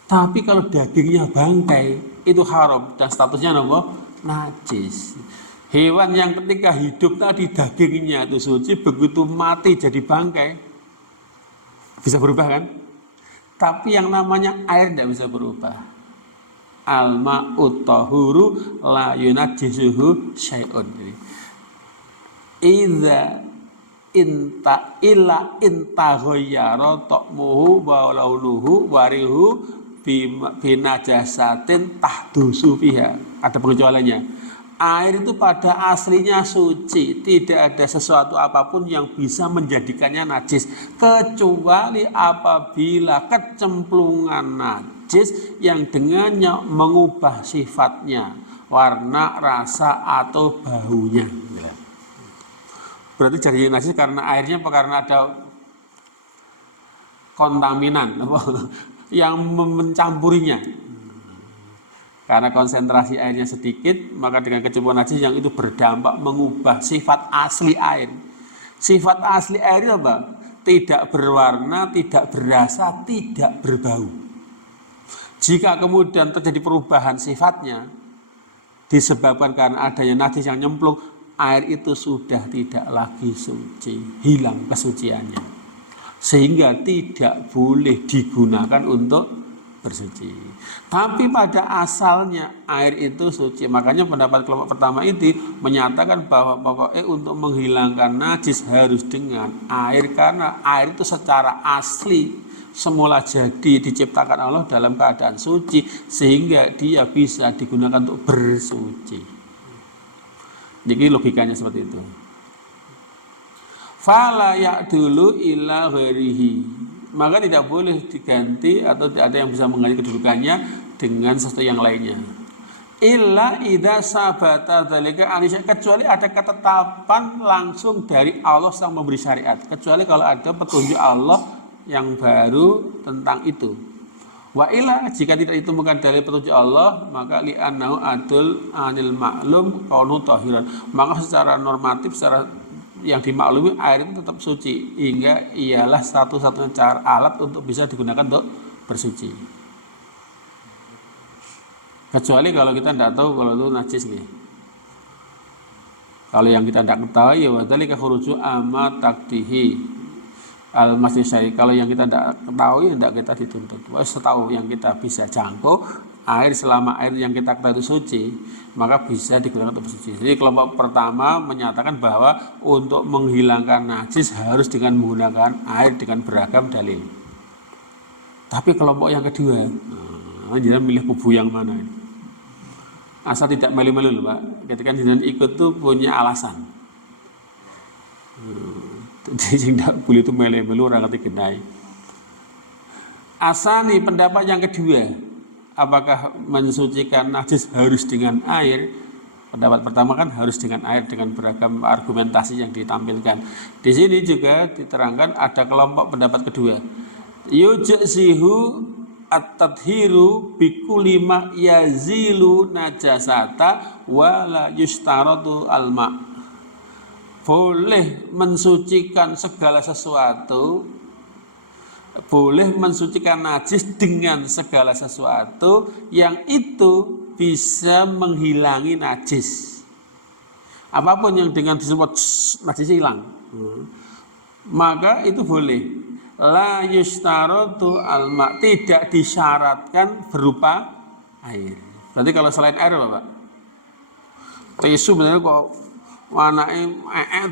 Tapi kalau dagingnya bangkai itu haram dan statusnya apa? Najis. Hewan yang ketika hidup tadi dagingnya itu suci, begitu mati jadi bangkai bisa berubah kan? Tapi yang namanya air tidak bisa berubah. Al-ma'u tahuru la yunajjisuhu syai'un. Idza inta illa intaghayyara ta'muhu wa launuhu warihu binajasatin tahdusu fiha. Ada pengecualiannya. Air itu pada aslinya suci, tidak ada sesuatu apapun yang bisa menjadikannya najis kecuali apabila kecemplungan najis yang dengannya mengubah sifatnya, warna, rasa atau baunya. Berarti jadi najis karena airnya apa karena ada kontaminan yang mencampurinya. Karena konsentrasi airnya sedikit, maka dengan kecemplungan najis yang itu berdampak mengubah sifat asli air. Sifat asli air itu apa? Tidak berwarna, tidak berasa, tidak berbau. Jika kemudian terjadi perubahan sifatnya disebabkan karena adanya najis yang nyemplung, air itu sudah tidak lagi suci, hilang kesuciannya. Sehingga tidak boleh digunakan untuk bersuci. Tapi pada asalnya air itu suci. Makanya pendapat kelompok pertama itu menyatakan bahwa pokoknya untuk menghilangkan najis harus dengan air, karena air itu secara asli semula jadi diciptakan Allah dalam keadaan suci sehingga dia bisa digunakan untuk bersuci. Jadi logikanya seperti itu. Fala ya'dulu ila ghairihi. Maka tidak boleh diganti atau tidak ada yang bisa mengganti kedudukannya dengan sesuatu yang lainnya. Illa idza sabata dzalika anisya, kecuali ada ketetapan langsung dari Allah sang memberi syariat. Kecuali kalau ada petunjuk Allah yang baru tentang itu. Wa illa, jika tidak ditemukan dalil petunjuk Allah, maka li'annahu adul anil ma'lum kaunu tahiran. Maka secara normatif, secara yang dimaklumi, air itu tetap suci, hingga ialah satu-satunya cara alat untuk bisa digunakan untuk bersuci. Kecuali kalau kita tidak tahu kalau itu najis nih. Kalau yang kita tidak ketahui, ya wadhalika khuruju amma taktihi al-masjid syari. Kalau yang kita tidak ketahui, tidak kita dituntut. Setahu yang kita bisa jangkau, air selama air yang kita ketahui itu suci, maka bisa digunakan untuk bersuci. Jadi kelompok pertama menyatakan bahwa untuk menghilangkan najis harus dengan menggunakan air dengan beragam dalil. Tapi kelompok yang kedua, jangan milih kubu yang mana ini. Asal tidak melu-melu loh Pak. Ketika jangan ikut tuh punya alasan. Jadi tidak boleh itu melu-melu orang ngerti genai. Asani pendapat yang kedua, apakah mensucikan najis harus dengan air? Pendapat pertama kan harus dengan air dengan beragam argumentasi yang ditampilkan. Di sini juga diterangkan ada kelompok pendapat kedua. Yujzihu at-tadhiru bikulli ma yazilu najasata wala yustaratu alma. Boleh mensucikan segala sesuatu, boleh mensucikan najis dengan segala sesuatu yang itu bisa menghilangi najis. Apapun yang dengan disebut najis hilang, maka itu boleh. La yustaratu alma, tidak disyaratkan berupa air. Berarti kalau selain air apa Pak? Tisu benar kok anaknya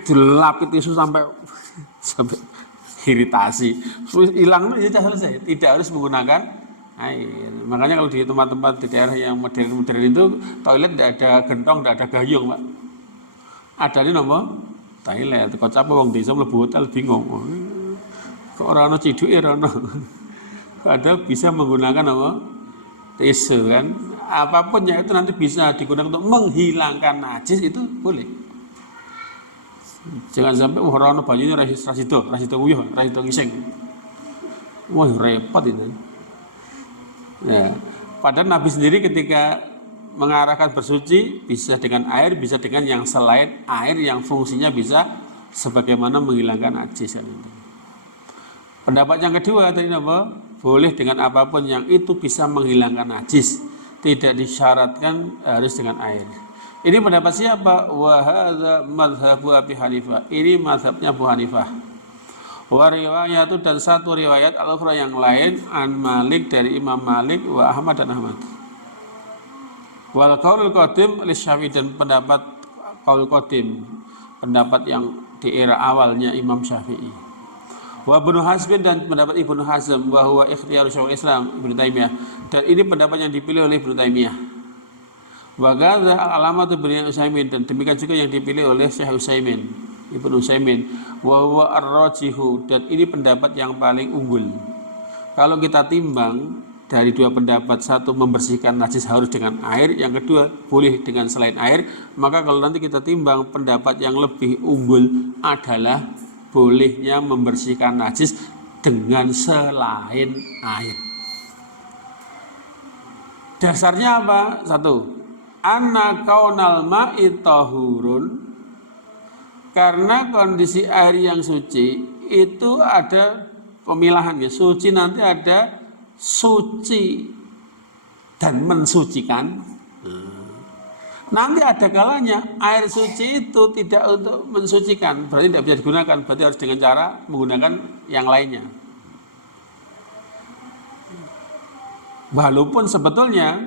dilapis tisu sampai iritasi, hilang itu sudah selesai. Tidak harus menggunakan air. Makanya kalau di tempat-tempat di daerah yang modern-modern itu toilet tidak ada gentong, tidak ada gayung Pak. Ada ini nama toilet. Kok capek wong desa mlebu hotel bingung. Orang ciduk ya orang, padahal bisa menggunakan apa? Tisu kan, apapun yang itu nanti bisa digunakan untuk menghilangkan najis itu boleh. Jangan sampai orang bajunya rasido uyuh, rasido ngising, wah repot itu. Ya, padahal Nabi sendiri ketika mengarahkan bersuci bisa dengan air, bisa dengan yang selain air yang fungsinya bisa sebagaimana menghilangkan najis kan itu. Pendapat yang kedua tadi apa? Boleh dengan apapun yang itu bisa menghilangkan najis, tidak disyaratkan harus dengan air. Ini pendapat siapa? Wa hadza madzhabu Abi Hanifah. Ini mazhabnya Abu Hanifah. Wa riwayatu, dan satu riwayat al-ukhra yang lain an Malik dari Imam Malik wa Ahmad dan Ahmad. Wal qaulul qadim li Syafi'i, dan pendapat qaul qadim, pendapat yang di era awalnya Imam Syafi'i. Wa Ibnu Hazm, dan pendapat Ibnu Hazm, bahwa ikhtiyar Syekhul Islam Ibnu Taimiyah, dan ini pendapat yang dipilih oleh Ibnu Taimiyah. Wa gadza al-alamatu Ibnu Utsaimin, dan demikian juga yang dipilih oleh Syekh Utsaimin, Ibnu Utsaimin. Wa huwa ar-rajihu, dan ini pendapat yang paling unggul. Kalau kita timbang dari dua pendapat, satu membersihkan najis harus dengan air, yang kedua boleh dengan selain air, maka kalau nanti kita timbang, pendapat yang lebih unggul adalah bolehnya membersihkan najis dengan selain air. Dasarnya apa? Satu, anna kaunal ma'i tahurun, karena kondisi air yang suci itu ada pemilahan ya. Suci nanti ada suci dan mensucikan. Nanti ada kalanya air suci itu tidak untuk mensucikan, berarti tidak bisa digunakan, berarti harus dengan cara menggunakan yang lainnya. Walaupun sebetulnya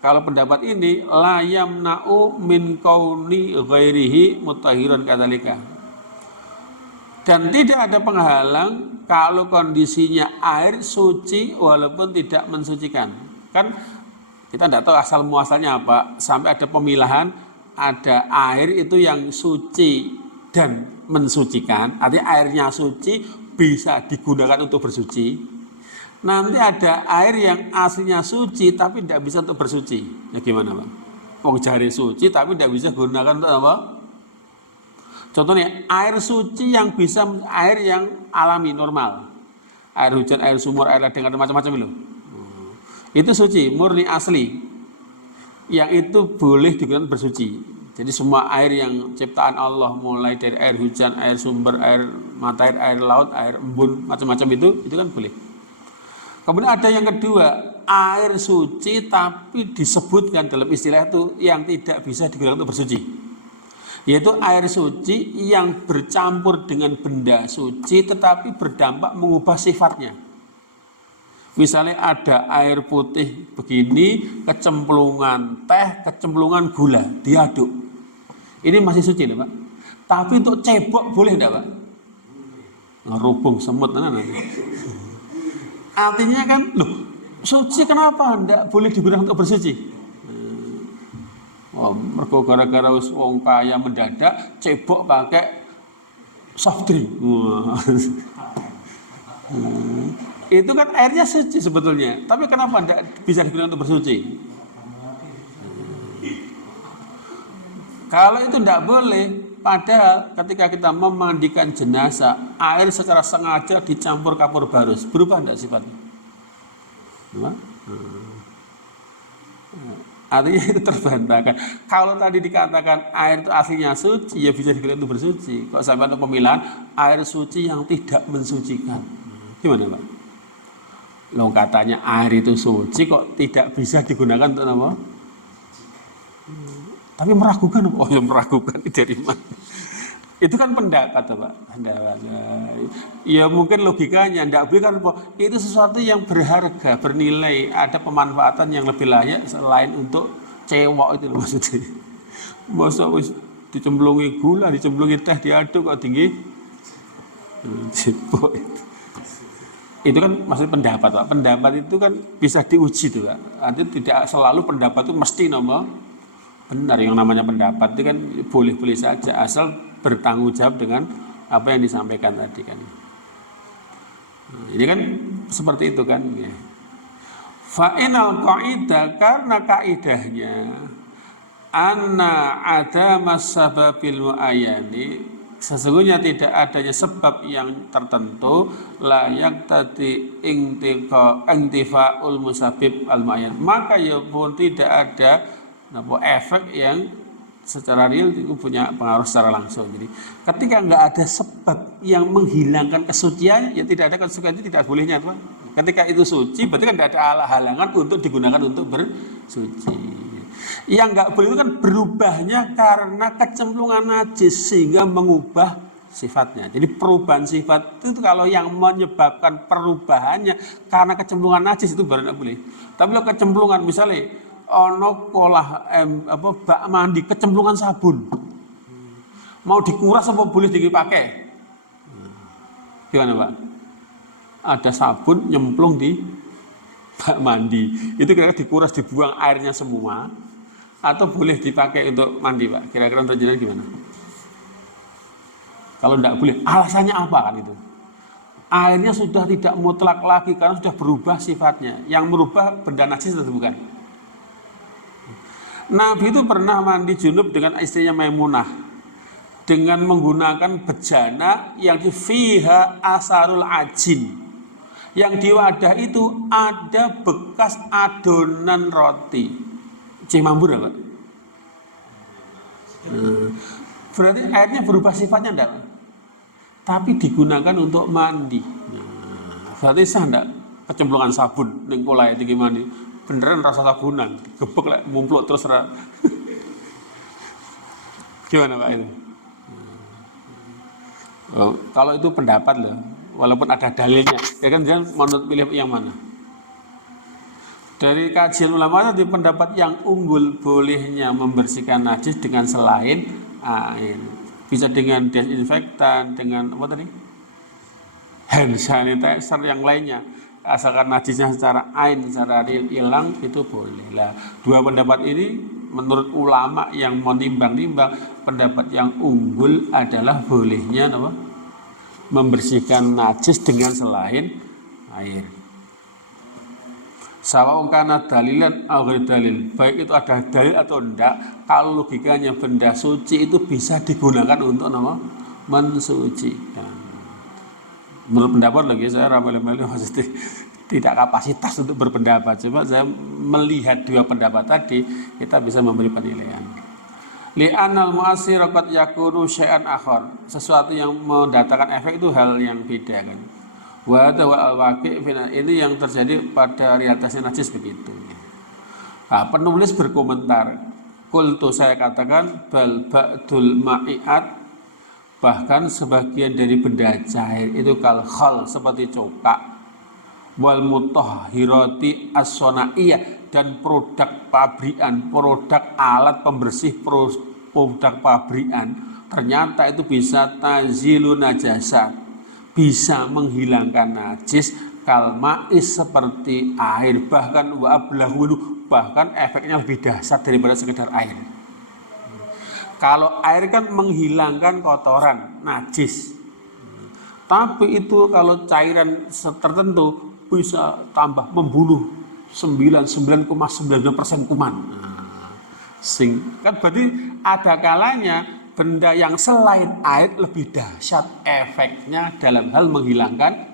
kalau pendapat ini la yamna'u min kauni ghairihi mutahhiran kadzalika. Dan tidak ada penghalang kalau kondisinya air suci walaupun tidak mensucikan. Kan kita tidak tahu asal muasalnya apa, sampai ada pemilahan ada air itu yang suci dan mensucikan, artinya airnya suci bisa digunakan untuk bersuci. Nanti ada air yang aslinya suci tapi tidak bisa untuk bersuci. Ya gimana Pak? Wong jari suci tapi tidak bisa digunakan untuk apa? Contohnya air suci yang bisa, air yang alami normal, air hujan, air sumur, air ladang, ada macam-macam itu. Itu suci, murni asli. Yang itu boleh digunakan bersuci. Jadi semua air yang ciptaan Allah, mulai dari air hujan, air sumber, air mata air laut, air embun, macam-macam itu kan boleh. Kemudian ada yang kedua, air suci tapi disebutkan dalam istilah itu yang tidak bisa digunakan untuk bersuci. Yaitu air suci yang bercampur dengan benda suci tetapi berdampak mengubah sifatnya. Misalnya ada air putih begini, kecemplungan teh, kecemplungan gula, diaduk. Ini masih suci nih Pak. Tapi untuk cebok boleh enggak Pak? Ngerubung semut nanti. Artinya kan, loh, suci kenapa enggak boleh digunakan untuk bersuci? Oh, mergo gara-gara wong kaya mendadak cebok pakai soft drink. Itu kan airnya suci sebetulnya, tapi kenapa enggak bisa digunakan untuk bersuci? Kalau itu enggak boleh, padahal ketika kita memandikan jenazah, air secara sengaja dicampur kapur barus, berubah enggak sifatnya? Artinya itu terbantahkan. Kalau tadi dikatakan air itu aslinya suci, ya bisa digunakan untuk bersuci. Kok sampai untuk pemilihan air suci yang tidak mensucikan? Gimana Pak? Loh katanya air itu suci kok tidak bisa digunakan untuk apa? Tapi meragukan, oh ya meragukan dari mana? Itu kan pendapat Pak. Ya mungkin logikanya tidak boleh kan, itu sesuatu yang berharga, bernilai, ada pemanfaatan yang lebih layak selain untuk cewek itu loh maksudnya. Masa wis dicemplungi gula, dicemplungi teh, diaduk kok tinggi. Itu kan maksud pendapat Pak. Pendapat itu kan bisa diuji tuh Pak. Artinya tidak selalu pendapat itu mesti nomor benar. Yang namanya pendapat itu kan boleh-boleh saja asal bertanggung jawab dengan apa yang disampaikan tadi kan. Ini kan seperti itu kan ya. Fa'inal qaidah, karena kaidahnya anna ada masababil muayyani, sesungguhnya tidak adanya sebab yang tertentu, layak tadi intifa'ul musabib al muayyan, maka ya pun tidak ada efek yang secara real itu punya pengaruh secara langsung. Jadi ketika nggak ada sebab yang menghilangkan kesucian, ya tidak ada kesucian, itu tidak bolehnya teman. Ketika itu suci, berarti kan tidak ada halangan untuk digunakan untuk bersuci. Yang nggak boleh itu kan berubahnya karena kecemplungan najis sehingga mengubah sifatnya. Jadi perubahan sifat itu kalau yang menyebabkan perubahannya karena kecemplungan najis itu baru nggak boleh. Tapi kalau kecemplungan misalnya ono kolah bak mandi kecemplungan sabun, mau dikuras apa boleh dipakai? Gimana Pak? Ada sabun nyemplung di bak mandi, itu kira-kira dikuras, dibuang airnya semua, atau boleh dipakai untuk mandi Pak? Kira-kira untuk jenengan gimana? Kalau tidak boleh, alasannya apa kan itu? Airnya sudah tidak mutlak lagi karena sudah berubah sifatnya. Yang merubah benda najis atau bukan? Nabi itu pernah mandi junub dengan istrinya Maimunah dengan menggunakan bejana yang fiha asarul ajin, yang di wadah itu ada bekas adonan roti. Cimambur ya Pak? Berarti airnya berubah sifatnya enggak? Tapi digunakan untuk mandi. Berarti sah enggak kecemplungan sabun ning kolai tinggi mandi? Beneran rasa sabunan, gebek lah, mumpluk terus. Gimana Pak itu? Kalau itu pendapat loh, walaupun ada dalilnya, ya kan jangan menurut pilih yang mana. Dari kajian ulama tadi pendapat yang unggul bolehnya membersihkan najis dengan selain air, bisa dengan desinfektan, dengan apa tadi? Hand sanitizer yang lainnya. Asalkan najisnya secara ain, secara real hilang, itu boleh lah. Dua pendapat ini menurut ulama yang menimbang-nimbang, pendapat yang unggul adalah bolehnya apa? Membersihkan najis dengan selain air. Sawa'un kana dalilan atau dalil, baik itu ada dalil atau enggak, kalau logikanya benda suci itu bisa digunakan untuk apa? Mensucikan. Menurut pendapat lagi saya ramai-ramai maksudnya tidak kapasitas untuk berpendapat. Coba saya melihat dua pendapat tadi, kita bisa memberi penilaian. Li'anal mu'assir qad yakunu syai'an akhar. Sesuatu yang mendatangkan efek itu hal yang beda kan. Wa al-waqi' ini yang terjadi pada realitasnya najis begitu. Nah, penulis berkomentar, qultu saya katakan bal ba'dul ma'iat, bahkan sebagian dari benda cair itu kal khal seperti cokak, wal mutahhirati as-sonaiyah, dan produk pabrikan, produk alat pembersih, produk pabrikan, ternyata itu bisa tazilu najasa, bisa menghilangkan najis, kalmais seperti air, bahkan wa ablahulu, bahkan efeknya lebih dahsyat daripada sekedar air. Kalau air kan menghilangkan kotoran, najis. Tapi itu kalau cairan tertentu bisa tambah membunuh 99,9% kuman. Kan berarti ada kalanya benda yang selain air lebih dahsyat efeknya dalam hal menghilangkan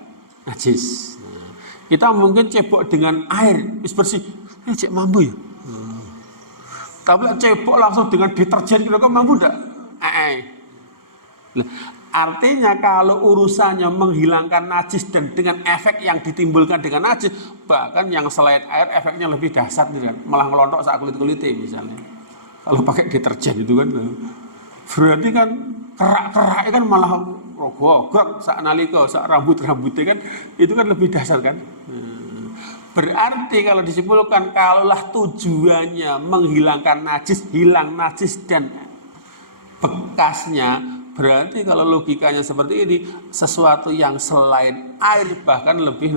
najis. Kita mungkin cebok dengan air, bersih, cek mampu ya. Tapi cebok langsung dengan deterjen kira-kira mampu enggak? Artinya kalau urusannya menghilangkan najis dan dengan efek yang ditimbulkan dengan najis, bahkan yang selain air efeknya lebih dahsyat kan? Malah ngelontok saat kulit-kulitnya misalnya. Kalau pakai deterjen itu kan, berarti kan kerak-kerak kan malah gogok sak nalika, sak rambut-rambutnya kan, itu kan lebih dahsyat kan. Berarti kalau disimpulkan, kalaulah tujuannya menghilangkan najis, hilang najis dan bekasnya, berarti kalau logikanya seperti ini, sesuatu yang selain air bahkan lebih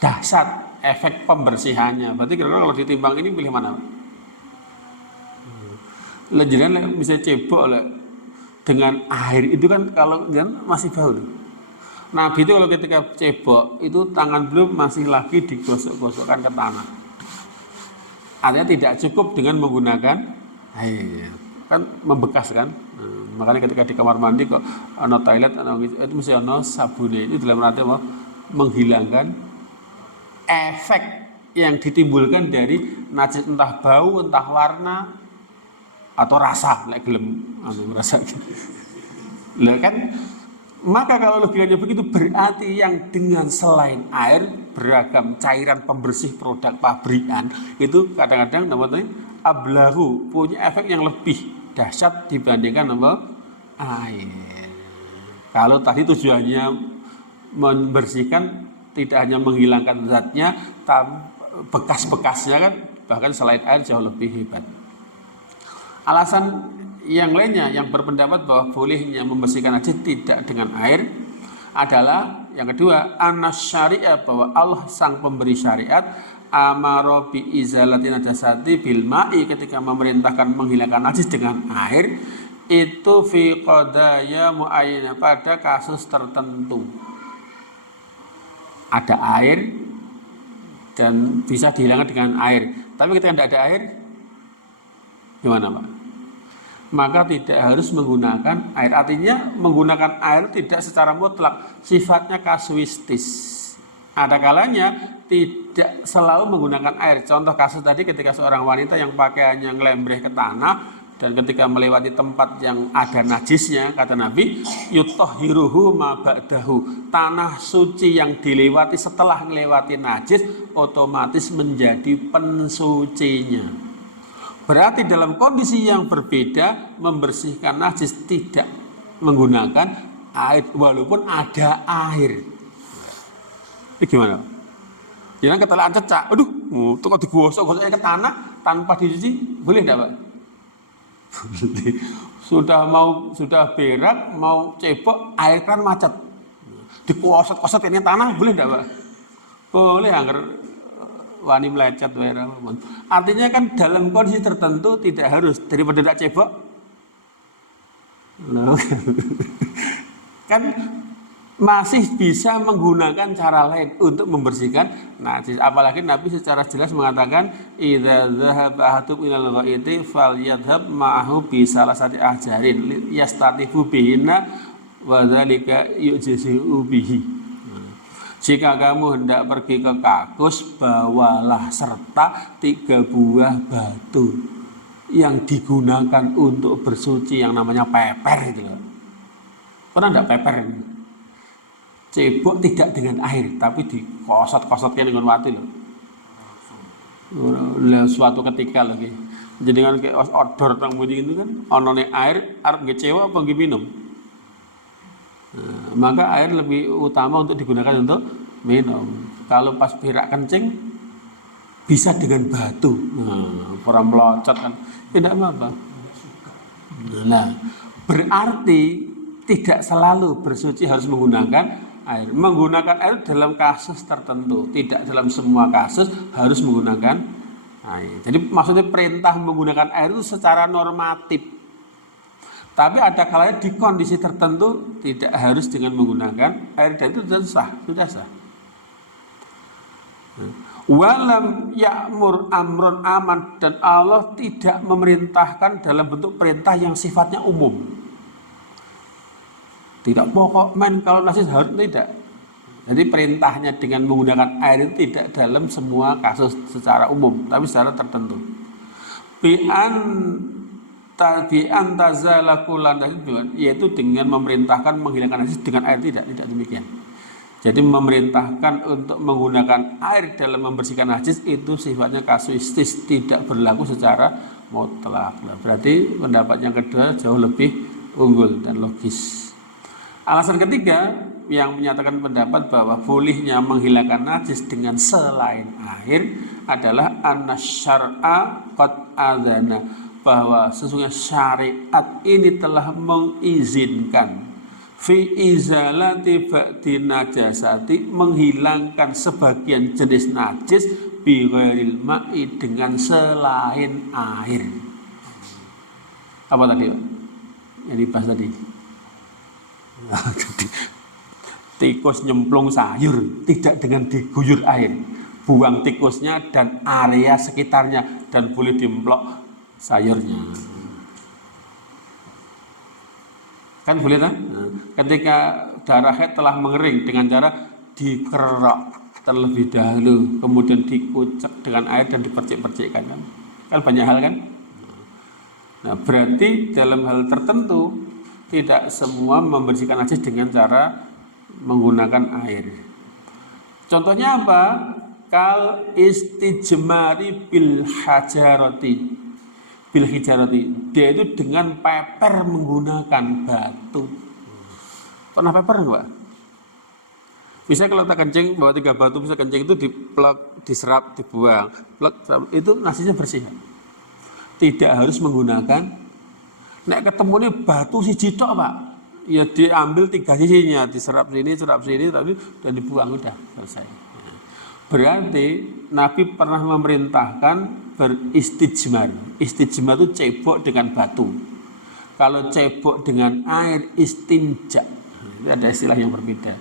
dahsyat efek pembersihannya. Berarti kira-kira kalau ditimbang ini pilih mana? Jangan bisa cebok dengan air itu kan kalau jangan masih bau. Nabi itu kalau ketika cebok itu tangan beliau masih lagi digosok-gosokkan ke tanah. Artinya tidak cukup dengan menggunakan air, kan membekas kan. Makanya ketika di kamar mandi kok ada toilet itu mesti ada sabune, itu dalam arti apa? Menghilangkan efek yang ditimbulkan dari najis, entah bau, entah warna atau rasa, gelem rasa. Lah kan, maka kalau logikanya begitu berarti yang dengan selain air, beragam cairan pembersih produk pabrikan itu kadang-kadang namanya ablahu, punya efek yang lebih dahsyat dibandingkan air. Kalau tadi tujuannya membersihkan, tidak hanya menghilangkan zatnya, bekas-bekasnya kan, bahkan selain air jauh lebih hebat. Alasan yang lainnya yang berpendapat bahwa bolehnya membersihkan najis tidak dengan air adalah yang kedua, anas syariah, bahwa Allah sang pemberi syariat amaro bi izalati najasati bil ma'i, ketika memerintahkan menghilangkan najis dengan air itu fi qadaya muayyana, pada kasus tertentu. Ada air dan bisa dihilangkan dengan air. Tapi ketika tidak ada air, gimana Pak? Maka tidak harus menggunakan air. Artinya menggunakan air tidak secara mutlak, sifatnya kasuistis. Ada kalanya tidak selalu menggunakan air. Contoh kasus tadi ketika seorang wanita yang pakaiannya ngelembreh ke tanah dan ketika melewati tempat yang ada najisnya, kata Nabi, yutahhiruhu ma ba'dahu, tanah suci yang dilewati setelah melewati najis otomatis menjadi pensucinya. Berarti dalam kondisi yang berbeda, membersihkan najis tidak menggunakan air walaupun ada air. Ini gimana? Jangan ketelaan cecak, aduh, itu kok digosok-gosoknya ke tanah tanpa dicuci, boleh tidak Pak? Sudah berak, mau cebok, air kan macet, dikosot-kosot ini tanah, boleh tidak Pak? Boleh, anggar wani melecet wae ra apa. Artinya kan dalam kondisi tertentu tidak harus, daripada tidak cebok. Loh. Kan masih bisa menggunakan cara lain untuk membersihkan najis. Apalagi Nabi secara jelas mengatakan idza dzahaba ahadukum ilal ghaiti falyadhhab ma'ahu bi salasati ahjarin yastatifu bihinna wa dzalika yujzi'u bihi. Jika kamu hendak pergi ke kakus, bawalah serta 3 buah batu yang digunakan untuk bersuci yang namanya peper itu loh. Pernah enggak peper ini? Cebok tidak dengan air, tapi dikosot-kosotnya dengan watu loh. Suatu ketika lagi, jadi kan kayak odor tang bunyi itu kan, onone air, arep ngecewa apa nggih minum. Nah, maka air lebih utama untuk digunakan untuk minum. Kalau pas berak kencing, bisa dengan batu. Nah, orang melocot kan, tidak apa-apa. Nah, berarti tidak selalu bersuci harus menggunakan air. Menggunakan air dalam kasus tertentu, tidak dalam semua kasus harus menggunakan air. Jadi maksudnya perintah menggunakan air itu secara normatif. Tapi ada kalanya di kondisi tertentu tidak harus dengan menggunakan air dan itu sudah sah. Walam ya'mur amron aman, dan Allah tidak memerintahkan dalam bentuk perintah yang sifatnya umum. Tidak pokok kalau najis harus, tidak. Jadi perintahnya dengan menggunakan air itu tidak dalam semua kasus secara umum, tapi secara tertentu. Bi'an tazalakulan najis, yaitu dengan memerintahkan menghilangkan najis dengan air, tidak demikian. Jadi memerintahkan untuk menggunakan air dalam membersihkan najis itu sifatnya kasuistis, tidak berlaku secara mutlak. Berarti pendapat yang kedua jauh lebih unggul dan logis. Alasan ketiga yang menyatakan pendapat bahwa bolehnya menghilangkan najis dengan selain air adalah anasyar'a qad adzana, bahwa sesungguhnya syariat ini telah mengizinkan fi izalati ba'di najasati, menghilangkan sebagian jenis najis bi ghairil ma'i, dengan selain air. Apa tadi Pak? Yang dibahas tadi. Tikus nyemplung sayur tidak dengan diguyur air, buang tikusnya dan area sekitarnya, dan boleh dimplok sayurnya. Kan boleh kan? Ketika darah haid telah mengering dengan cara dikerok terlebih dahulu, kemudian dikucek dengan air dan dipercik-percikkan kan banyak hal kan. Nah, berarti dalam hal tertentu tidak semua membersihkan najis dengan cara menggunakan air. Contohnya apa? Kal istijmari bil hijarati, dia itu dengan peper menggunakan batu. Pernah peper enggak? Bisa kalau tak kencing bawa 3 batu, bisa kencing itu diplek, diserap, dibuang, plek, itu najisnya bersih. Tidak harus menggunakan. Nek ketemunya batu siji tok Pak, ya diambil 3 sisinya, diserap sini, tadi dan dibuang, udah selesai. Berarti Nabi pernah memerintahkan beristijmar. Istijmar itu cebok dengan batu. Kalau cebok dengan air istinja, itu ada istilah yang berbeda.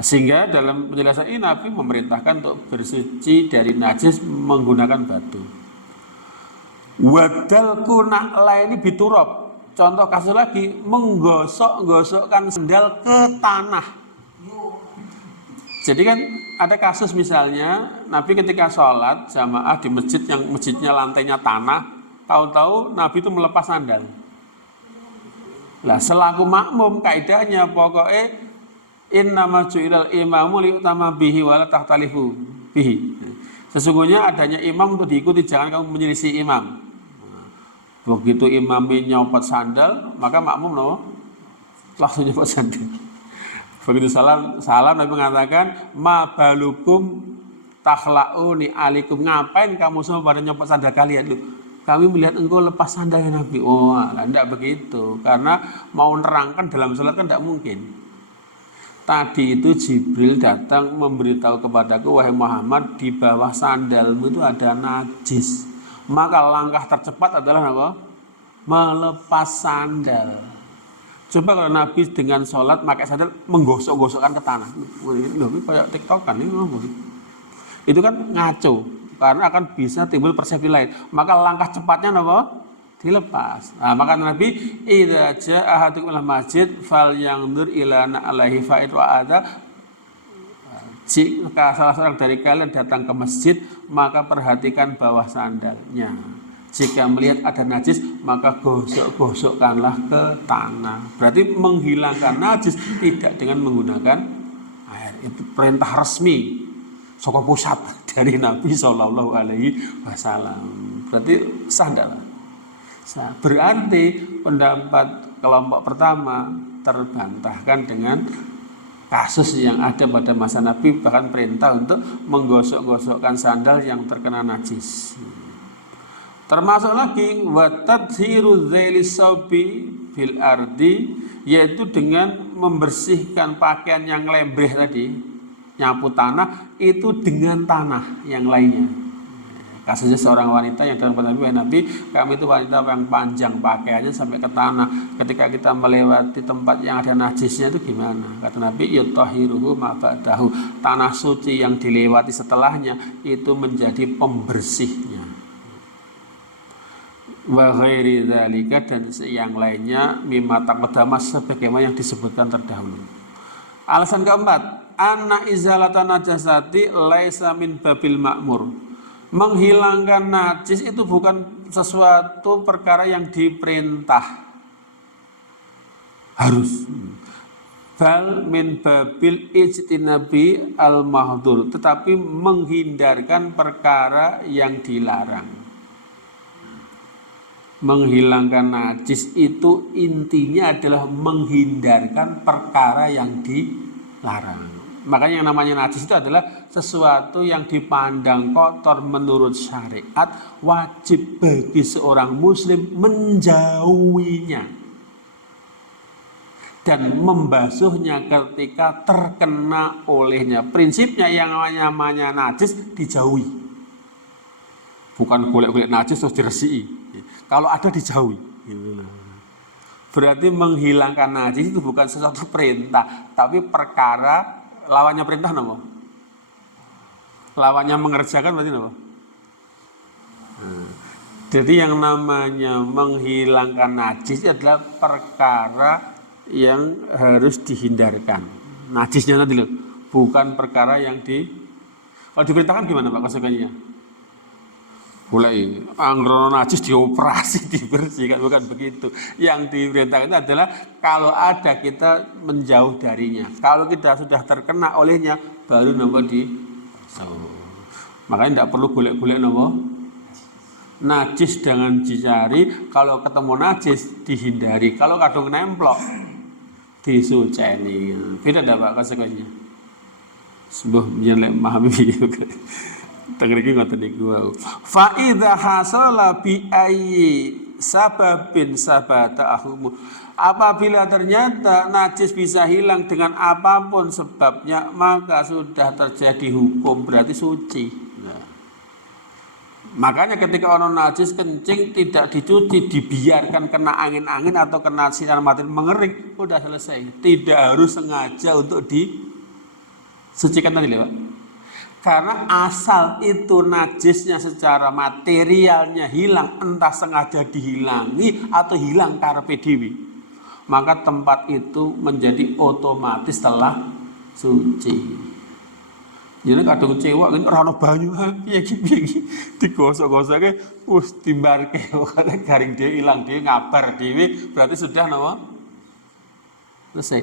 Sehingga dalam penjelasan ini Nabi memerintahkan untuk bersuci dari najis menggunakan batu. Wadal kunak laini biturab. Contoh kasus lagi, menggosok-gosokkan sendal ke tanah. Jadi kan ada kasus misalnya Nabi ketika sholat jamaah di masjid yang masjidnya lantainya tanah, tahu-tahu Nabi itu melepas sandal. Lah selaku makmum kaidahnya pokoknya innama ju'ilal imamu liutama bihi wala tahtalifu bihi. Sesungguhnya adanya imam untuk diikuti, jangan kamu menyelisih imam. Begitu imamnya nyopot sandal, maka makmum langsung nyopot sandal. Begitu salam Nabi mengatakan ma balukum takhlauni alikum, ngapain kamu semua pada nyopot sandal kalian? Loh, kami melihat engkau lepas sandalnya Nabi. Oh, tidak begitu, karena mau nerangkan dalam sholat kan tidak mungkin. tadi itu Jibril datang memberitahu kepadaku, wahai Muhammad, di bawah sandalmu itu ada najis. Maka langkah tercepat adalah apa? Melepas sandal. Coba kalau Nabi dengan sholat pakai sandal menggosok-gosokkan ke tanah, ini kayak TikTok kan ini. Itu kan ngaco, karena akan bisa timbul persepsi lain. Maka langkah cepatnya apa? Dilepas. Nah, maka Nabi idza jaa ahadukum ila masjid falyanzur ila alaihi fa'id wa ada. Jika salah seorang dari kalian datang ke masjid, maka perhatikan bawah sandalnya. Jika melihat ada najis, maka gosok-gosokkanlah ke tanah. Berarti menghilangkan najis tidak dengan menggunakan air. Itu perintah resmi saka pusat dari Nabi Shallallahu Alaihi Wasallam. Berarti sandal. Berarti pendapat kelompok pertama terbantahkan dengan kasus yang ada pada masa Nabi, bahkan perintah untuk menggosok-gosokkan sandal yang terkena najis. Termasuk lagi watadhiru dzailis saubi fil ardi, yaitu dengan membersihkan pakaian yang lembreh tadi, nyapu tanah itu dengan tanah yang lainnya. Kasusnya seorang wanita yang dalam pertanyaan Nabi, kami itu wanita yang panjang pakaiannya sampai ke tanah. Ketika kita melewati tempat yang ada najisnya itu gimana? Kata Nabi, yutahhiruhu ma ba'dahu. Tanah suci yang dilewati setelahnya itu menjadi pembersihnya. Wa ghairi dzalika, dan yang lainnya mimma taqaddama sebagaimana yang disebutkan terdahulu. Alasan keempat, anna izalatan najasati laisa min babil ma'mur. Menghilangkan najis itu bukan sesuatu perkara yang diperintah harus, bal min babil ijtinabi al mahdur, tetapi menghindarkan perkara yang dilarang. Menghilangkan najis itu intinya adalah menghindarkan perkara yang dilarang. Makanya yang namanya najis itu adalah sesuatu yang dipandang kotor menurut syariat, wajib bagi seorang muslim menjauhinya dan membasuhnya ketika terkena olehnya. Prinsipnya yang namanya najis dijauhi, bukan golek-golek najis terus diresiki. Kalau ada dijauhi. Berarti menghilangkan najis itu bukan sesuatu perintah, tapi perkara. Lawannya perintah nama? Lawannya mengerjakan berarti nama? Jadi yang namanya menghilangkan najis adalah perkara yang harus dihindarkan. Najisnya nanti loh, bukan perkara yang kalau diperintahkan gimana Pak konsekuensinya? Mulai anggrono najis dioperasi, dibersihkan, bukan begitu. Yang diperintahkan itu adalah kalau ada kita menjauh darinya. Kalau kita sudah terkena olehnya, baru nama makanya tidak perlu golek-golek nama najis, jangan dicari. Kalau ketemu najis dihindari. Kalau kadung nemplok disuceni. Beda tidak Pak konsekuensinya? Sebuah yang memahami juga. Tengriki ngoten niku wau. Fa idza hasala bi ayyi sababin sabata ahum. Apabila ternyata najis bisa hilang dengan apapun sebabnya, maka sudah terjadi hukum, berarti suci. Nah, makanya ketika orang najis kencing tidak dicuci, dibiarkan kena angin-angin atau kena sinar matahari mengering, udah selesai. Tidak harus sengaja untuk disucikan tadi, Pak. Karena asal itu najisnya secara materialnya hilang, entah sengaja dihilangi atau hilang karepe dhewe, maka tempat itu menjadi otomatis telah suci. Jadi kadung cewek kan ora ono banyu, piye iki digosok-gosoke wis timbarke garing dhewe ilang dhewe ngabar dhewe, berarti sudah napa? Selesai.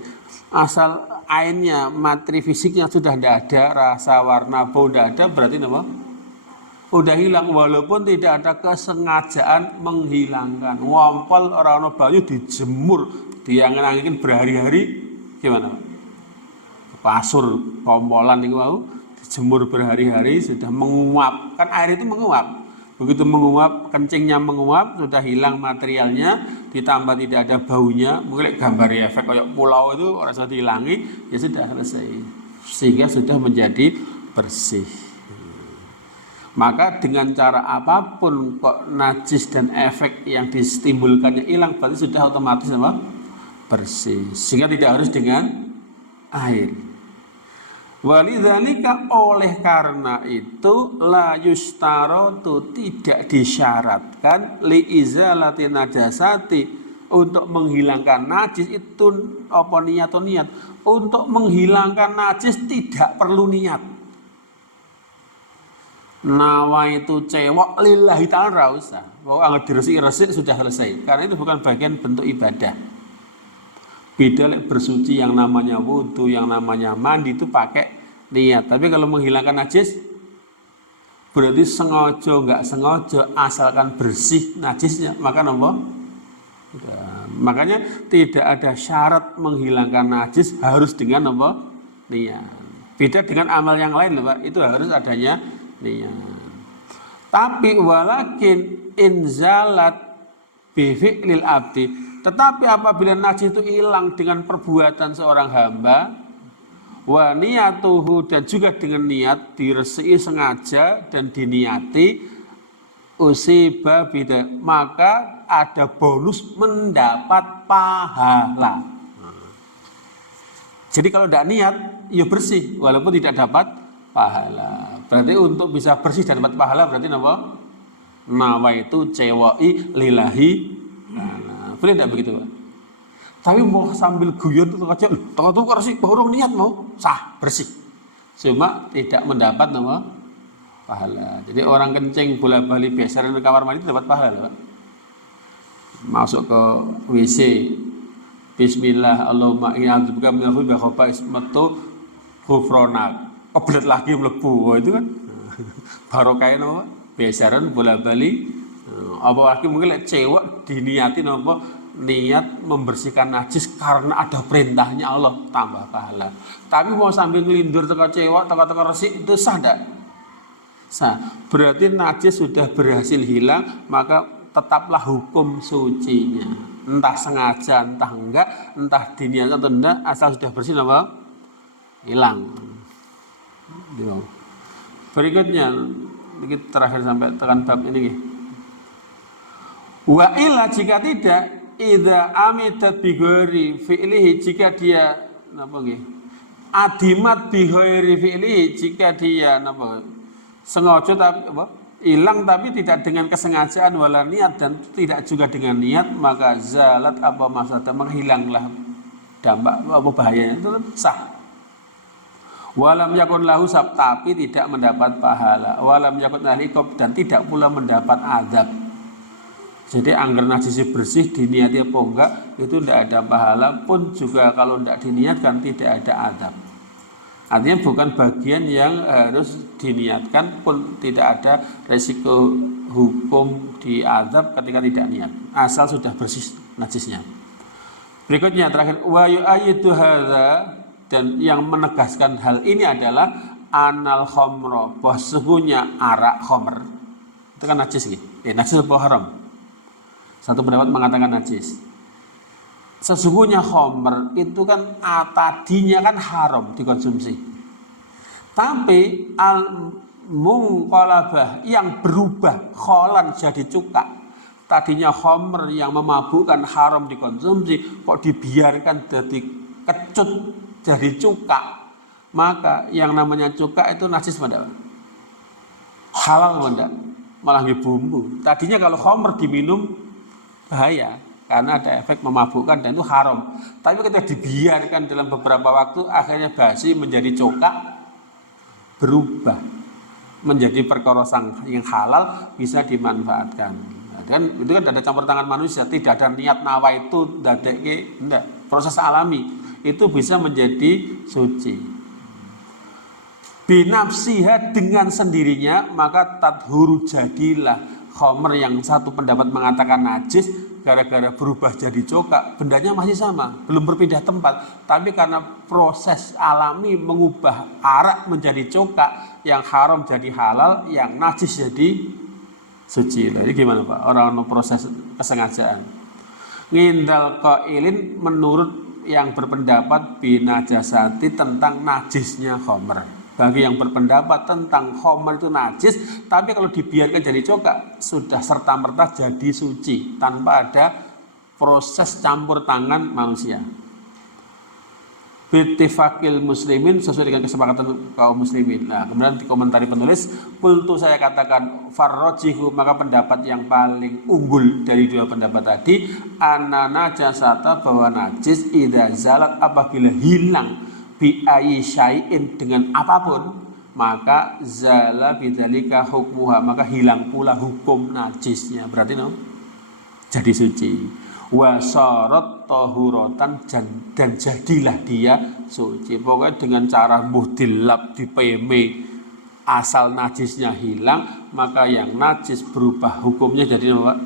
Asal ainnya, materi fisiknya sudah tidak ada, rasa warna bau tidak ada, berarti apa? Udah hilang, walaupun tidak ada kesengajaan menghilangkan. Ngompol orang banyu dijemur, diangin-angin berhari-hari, gimana Pak? Pasur kompolan itu mau dijemur berhari-hari sudah menguap, kan air itu menguap. Begitu menguap, kencingnya menguap, sudah hilang materialnya, ditambah tidak ada baunya, mungkin gambar efek kayak pulau itu orang sudah dihilangi, ya sudah selesai. Sehingga sudah menjadi bersih. Maka dengan cara apapun kok najis dan efek yang ditimbulkannya hilang, berarti sudah otomatis apa? Bersih. Sehingga tidak harus dengan air. Walidzalika oleh karena itu la yustaratu tidak disyaratkan li izalati najasati untuk menghilangkan najis itu apa niat atau niat. Untuk menghilangkan najis tidak perlu niat. Nawaitu cewek lillahi ta'ala usah. Kalau diresik-resik sudah selesai. Karena itu bukan bagian bentuk ibadah. Beda bersuci yang namanya wudhu, yang namanya mandi itu pakai niat. Tapi kalau menghilangkan najis berarti sengaja nggak sengaja asalkan bersih najisnya maka apa? Makanya tidak ada syarat menghilangkan najis harus dengan apa? Niat. Beda dengan amal yang lain loh Pak, itu harus adanya niat. Tapi walakin inzalat bifi'lil abdi. Tetapi apabila najis itu hilang dengan perbuatan seorang hamba, wa niyatuhu dan juga dengan niat diresiki sengaja dan diniati usiba bida, maka ada bonus mendapat pahala. Jadi kalau tidak niat, ya bersih walaupun tidak dapat pahala. Berarti untuk bisa bersih dan dapat pahala berarti apa? Nawaitu cewai lillahi. Boleh tidak begitu Pak? Tapi mau sambil guyon itu aja, tengah-tengah kok sih baru niat mau sah bersih, cuma tidak mendapat nama pahala. Jadi orang kencing bola-balik beser di kamar mandi dapat pahala Pak. Masuk ke WC, Bismillah Allahumma inni a'udzubika minal khubuthi wal khaba'is metu ghufranak, kebelet lagi mlebu itu kan barokah nama beseran bola-balik. Apalagi mungkin cewek diniati apa niat membersihkan najis karena ada perintahnya Allah tambah pahala. Tapi mau sambil ngelindur teka cewek teka resik itu sah enggak? Sah. Berarti najis sudah berhasil hilang maka tetaplah hukum sucinya. Entah sengaja entah enggak, entah diniat atau enggak, asal sudah bersih apa? Hilang. Berikutnya kita terakhir sampai tekan bab ini. Wa illa jika tidak idza amitat bi ghairi fi'lihi jika dia napa nggih adimat bi ghairi fi'lihi jika dia napa sengaja tapi apa hilang tapi tidak dengan kesengajaan wala niat dan tidak juga dengan niat maka zalat apa maksudnya maka hilanglah dampak apa bahayanya itu sah. Walam yakun lahu sab tapi tidak mendapat pahala walam yakun lahu dan tidak pula mendapat azab. Jadi anggar najisnya bersih diniati apa enggak itu tidak ada pahala pun juga kalau tidak diniatkan tidak ada adab. Artinya bukan bagian yang harus diniatkan pun tidak ada resiko hukum diadab ketika tidak niat asal sudah bersih najisnya. Berikutnya terakhir wa yu'ayyidu hadza dan yang menegaskan hal ini adalah anal khamra bahwa sesungguhnya arak khamr itu kan najis gitu. Najis apa haram? Satu pendapat mengatakan najis. Sesungguhnya khamr itu kan tadinya kan haram dikonsumsi. Tapi al-munqalabah yang berubah kholan jadi cuka. Tadinya khamr yang memabukkan haram dikonsumsi kok dibiarkan jadi kecut jadi cuka. Maka yang namanya cuka itu najis mana? Halal mana? Malah bumbu. Tadinya kalau khamr diminum bahaya karena ada efek memabukkan dan itu haram. Tapi ketika dibiarkan dalam beberapa waktu akhirnya basi menjadi cokak berubah menjadi perkara yang halal bisa dimanfaatkan. Dan itu kan ada campur tangan manusia, tidak ada niat nawa itu dadekke enggak. Proses alami itu bisa menjadi suci. Binafsiha dengan sendirinya maka tadhuru jadilah khamr yang satu pendapat mengatakan najis gara-gara berubah jadi cokak, bendanya masih sama, belum berpindah tempat, tapi karena proses alami mengubah arak menjadi cokak, yang haram jadi halal, yang najis jadi suci. Lah ini gimana Pak? Orang proses kesengajaan. Ngindal qailin menurut yang berpendapat binajasati tentang najisnya khamr. Bagi yang berpendapat tentang khamr itu najis, tapi kalau dibiarkan jadi coka sudah serta-merta jadi suci tanpa ada proses campur tangan manusia. Bittifaqil muslimin, sesuai dengan kesepakatan kaum muslimin. Nah, kemudian dikomentari penulis, qultu saya katakan farrojihu, maka pendapat yang paling unggul dari dua pendapat tadi, anna najasata, bahwa najis idza zalat, apabila hilang bi ayyi syai'in, dengan apapun, maka zala bidzalika hukmuha, maka hilang pula hukum najisnya. Berarti jadi suci. Wasarat tahuratan, dan jadilah dia suci. Pokoknya dengan cara dilap, dipeme, asal najisnya hilang, maka yang najis berubah hukumnya jadi apa?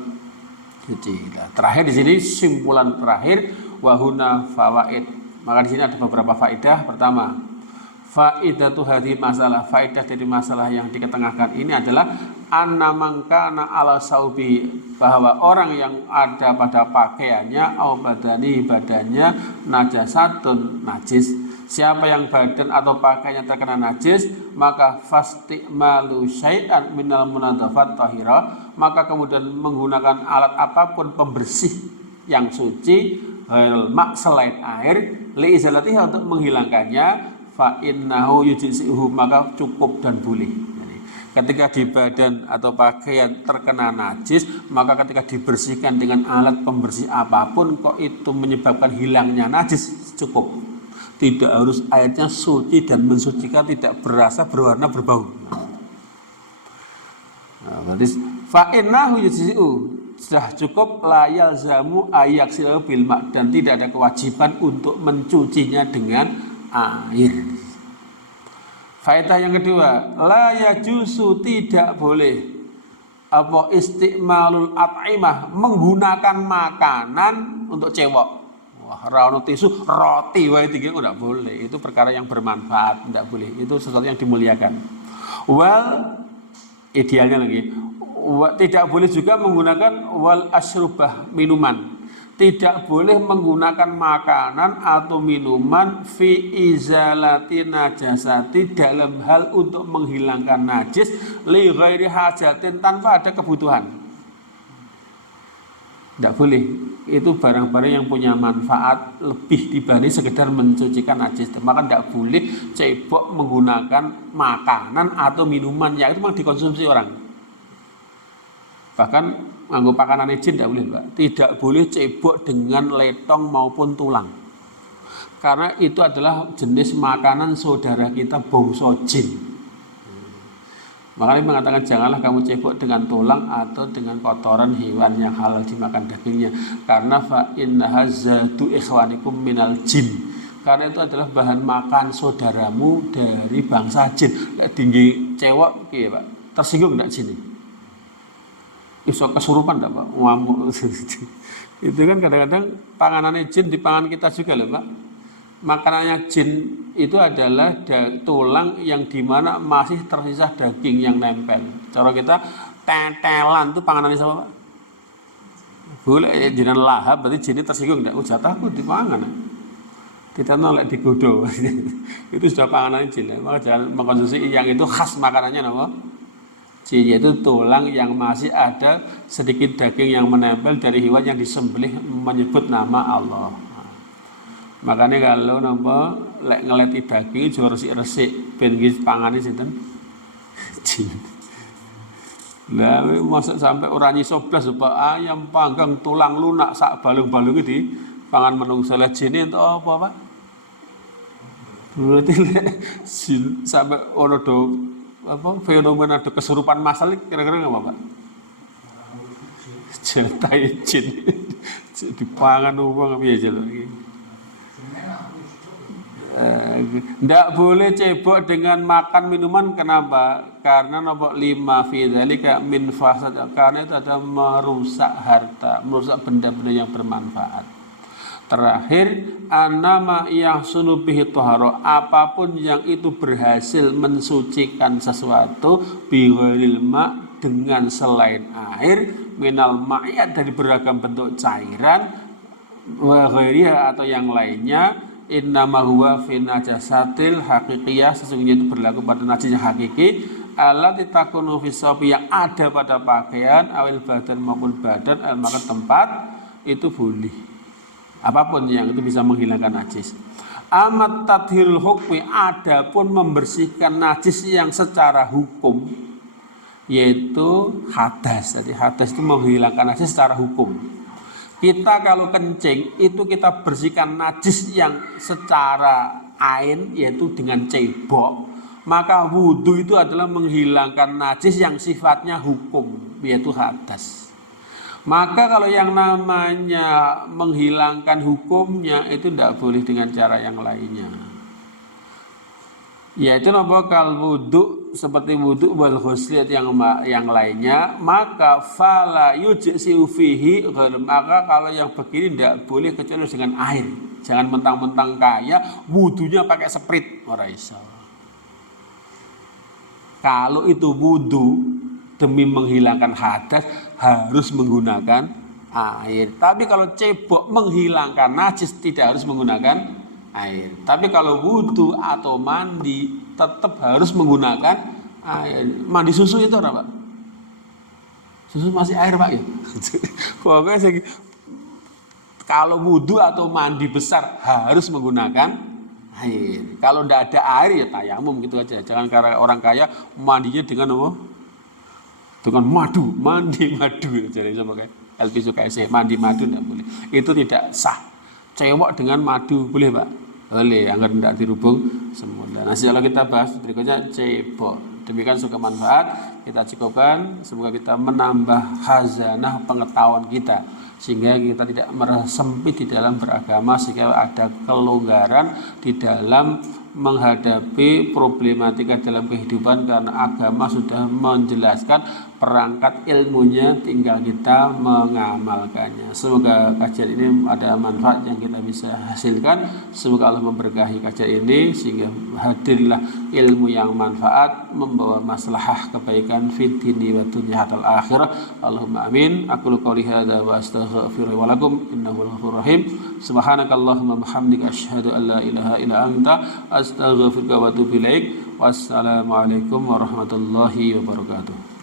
Suci. Nah, terakhir di sini simpulan terakhir, wahuna fawaid. Maka di sini ada beberapa faedah. Pertama, faidatu hadhi masalah, faedah dari masalah yang diketengahkan ini adalah anna mangkana ala saubi, bahwa orang yang ada pada pakaiannya au badani, badannya najasatun, najis. Siapa yang badan atau pakaiannya terkena najis, maka fastimalu syai'an minal munadafat tahira, maka kemudian menggunakan alat apapun pembersih yang suci, mak, selain air, li izalatiha, untuk menghilangkannya, fa innahu yujzi'uhu, maka cukup dan boleh. Ketika di badan atau pakaian terkena najis, maka ketika dibersihkan dengan alat pembersih apapun, kok itu menyebabkan hilangnya najis, cukup. Tidak harus airnya suci dan mensucikan, tidak berasa, berwarna, berbau. Berarti fa innahu yujzi'uhu, sudah cukup, la yalzamu ayaksilahu bil ma', dan tidak ada kewajiban untuk mencucinya dengan air. Faedah yang kedua, la yajuzu, tidak boleh apa istimalul at'imah, menggunakan makanan untuk cewek. Wah, rano tisu roti wae iki enggak boleh. Itu perkara yang bermanfaat, enggak boleh. Itu sesuatu yang dimuliakan. Idealnya lagi, tidak boleh juga menggunakan wal asyrubah, minuman. Tidak boleh menggunakan makanan atau minuman fi izalati najasati, dalam hal untuk menghilangkan najis, li ghairi hajatin, tanpa ada kebutuhan. Tidak boleh. Itu barang-barang yang punya manfaat lebih dibanding sekedar mencucikan najis. Maka tidak boleh cebok menggunakan makanan atau minuman yang itu memang dikonsumsi orang. Bahkan nganggo pakanane jin tidak boleh, Pak. Tidak boleh cebok dengan letong maupun tulang. Karena itu adalah jenis makanan saudara kita bangsa jin. Makanya mengatakan janganlah kamu cebok dengan tulang atau dengan kotoran hewan yang halal dimakan dagingnya. Karena fa innaha zatu ikhwanikum minal jin. Karena itu adalah bahan makan saudaramu dari bangsa jin. Lek tinggi cewek piye, Pak? Tersinggung enggak jin? Iso kesurupan enggak, Pak? Ngamuk. Itu kan kadang-kadang panganannya jin di pangan kita juga loh, Pak. Makanannya jin itu adalah tulang yang dimana masih tersisa daging yang nempel. Cara kita tetelan itu panganannya siapa, Pak? Boleh jinan lahap, berarti jin tersinggung enggak? Jatahku dipangan. Kita nolak digodo. Itu sudah panganannya jin. Maka jangan mengkonsumsi yang itu khas makanannya apa? Jin, yaitu tulang yang masih ada sedikit daging yang menempel dari hewan yang disembelih menyebut nama Allah. Makanya kalau nampak lek ngeleti daging jual resik-resik ben iki pangane sinten? Jin. Lah masak sampai ora nyiso blas Pak, ayam panggang tulang lunak sak balung-balung iki pangan menungso. Lah jin entuk apa, Pak? Berarti lek sampai ono do apa fenomena ada kesurupan massal kira-kira apa, Pak? Cetai jin dipangan wong piye jelo iki. Tidak boleh cebok dengan makan minuman. Kenapa? Karena nomor 5 fi dzalika min fasad, karena itu ada merusak harta, merusak benda-benda yang bermanfaat. Terakhir, anama yahsulu bihi thahara, apapun yang itu berhasil mensucikan sesuatu bi ghairil ma, dengan selain air minal ma'iyat dari beragam bentuk cairan wa ghairiha atau yang lainnya innama huwa fi najasatil haqiqiyah sesungguhnya itu berlaku pada najis yang hakiki allati takunu fi sabi yang ada pada pakaian awil badan maupun badan maka tempat itu boleh apapun yang itu bisa menghilangkan najis. Amat tadhirul hukmi adapun membersihkan najis yang secara hukum yaitu hadas. Jadi hadas itu menghilangkan najis secara hukum. Kita kalau kencing itu kita bersihkan najis yang secara ain yaitu dengan cebok. Maka wudhu itu adalah menghilangkan najis yang sifatnya hukum yaitu hadas. Maka kalau yang namanya menghilangkan hukumnya itu tidak boleh dengan cara yang lainnya. Yaitu kalau wudhu seperti wudhu wal ghusl yang lainnya maka fala yujzi'u fihi maka kalau yang begini tidak boleh kecuali dengan air. Jangan mentang-mentang kaya wudhunya pakai sprit ora iso. Kalau itu wudhu demi menghilangkan hadas harus menggunakan air. Tapi kalau cebok menghilangkan najis tidak harus menggunakan air. Tapi kalau wudhu atau mandi tetap harus menggunakan air. Mandi susu itu apa Pak? Susu masih air Pak ya? Pokoknya kalau wudhu atau mandi besar harus menggunakan air. Kalau tidak ada air ya tayamum gitu aja. Jangan karena orang kaya mandinya dengan apa? Dengan madu, mandi madu. Jadi sama kayak LP Sukaisi, mandi madu tidak boleh. Itu tidak sah. Cewek dengan madu boleh Pak? Boleh, agar tidak dirubung semula. Nah, kalau kita bahas berikutnya cebok. Demikian suka manfaat kita cukupkan. Semoga kita menambah khazanah pengetahuan kita sehingga kita tidak merasa sempit di dalam beragama, sehingga ada kelonggaran di dalam menghadapi problematika dalam kehidupan karena agama sudah menjelaskan perangkat ilmunya, tinggal kita mengamalkannya. Semoga kajian ini ada manfaat yang kita bisa hasilkan. Semoga Allah memberkahi kajian ini sehingga hadirlah ilmu yang manfaat membawa maslahah kebaikan fid dini wa dunya hatal akhirah. Allahumma amin. Aqulu qouli hadza wa astaghfiru wa lakum innahu ghafurur rahim. Subhanakallahumma bihamdika asyhadu an la ilaha illa anta astaghfiruka wa atubu ilaik. Wassalamualaikum warahmatullahi wabarakatuh.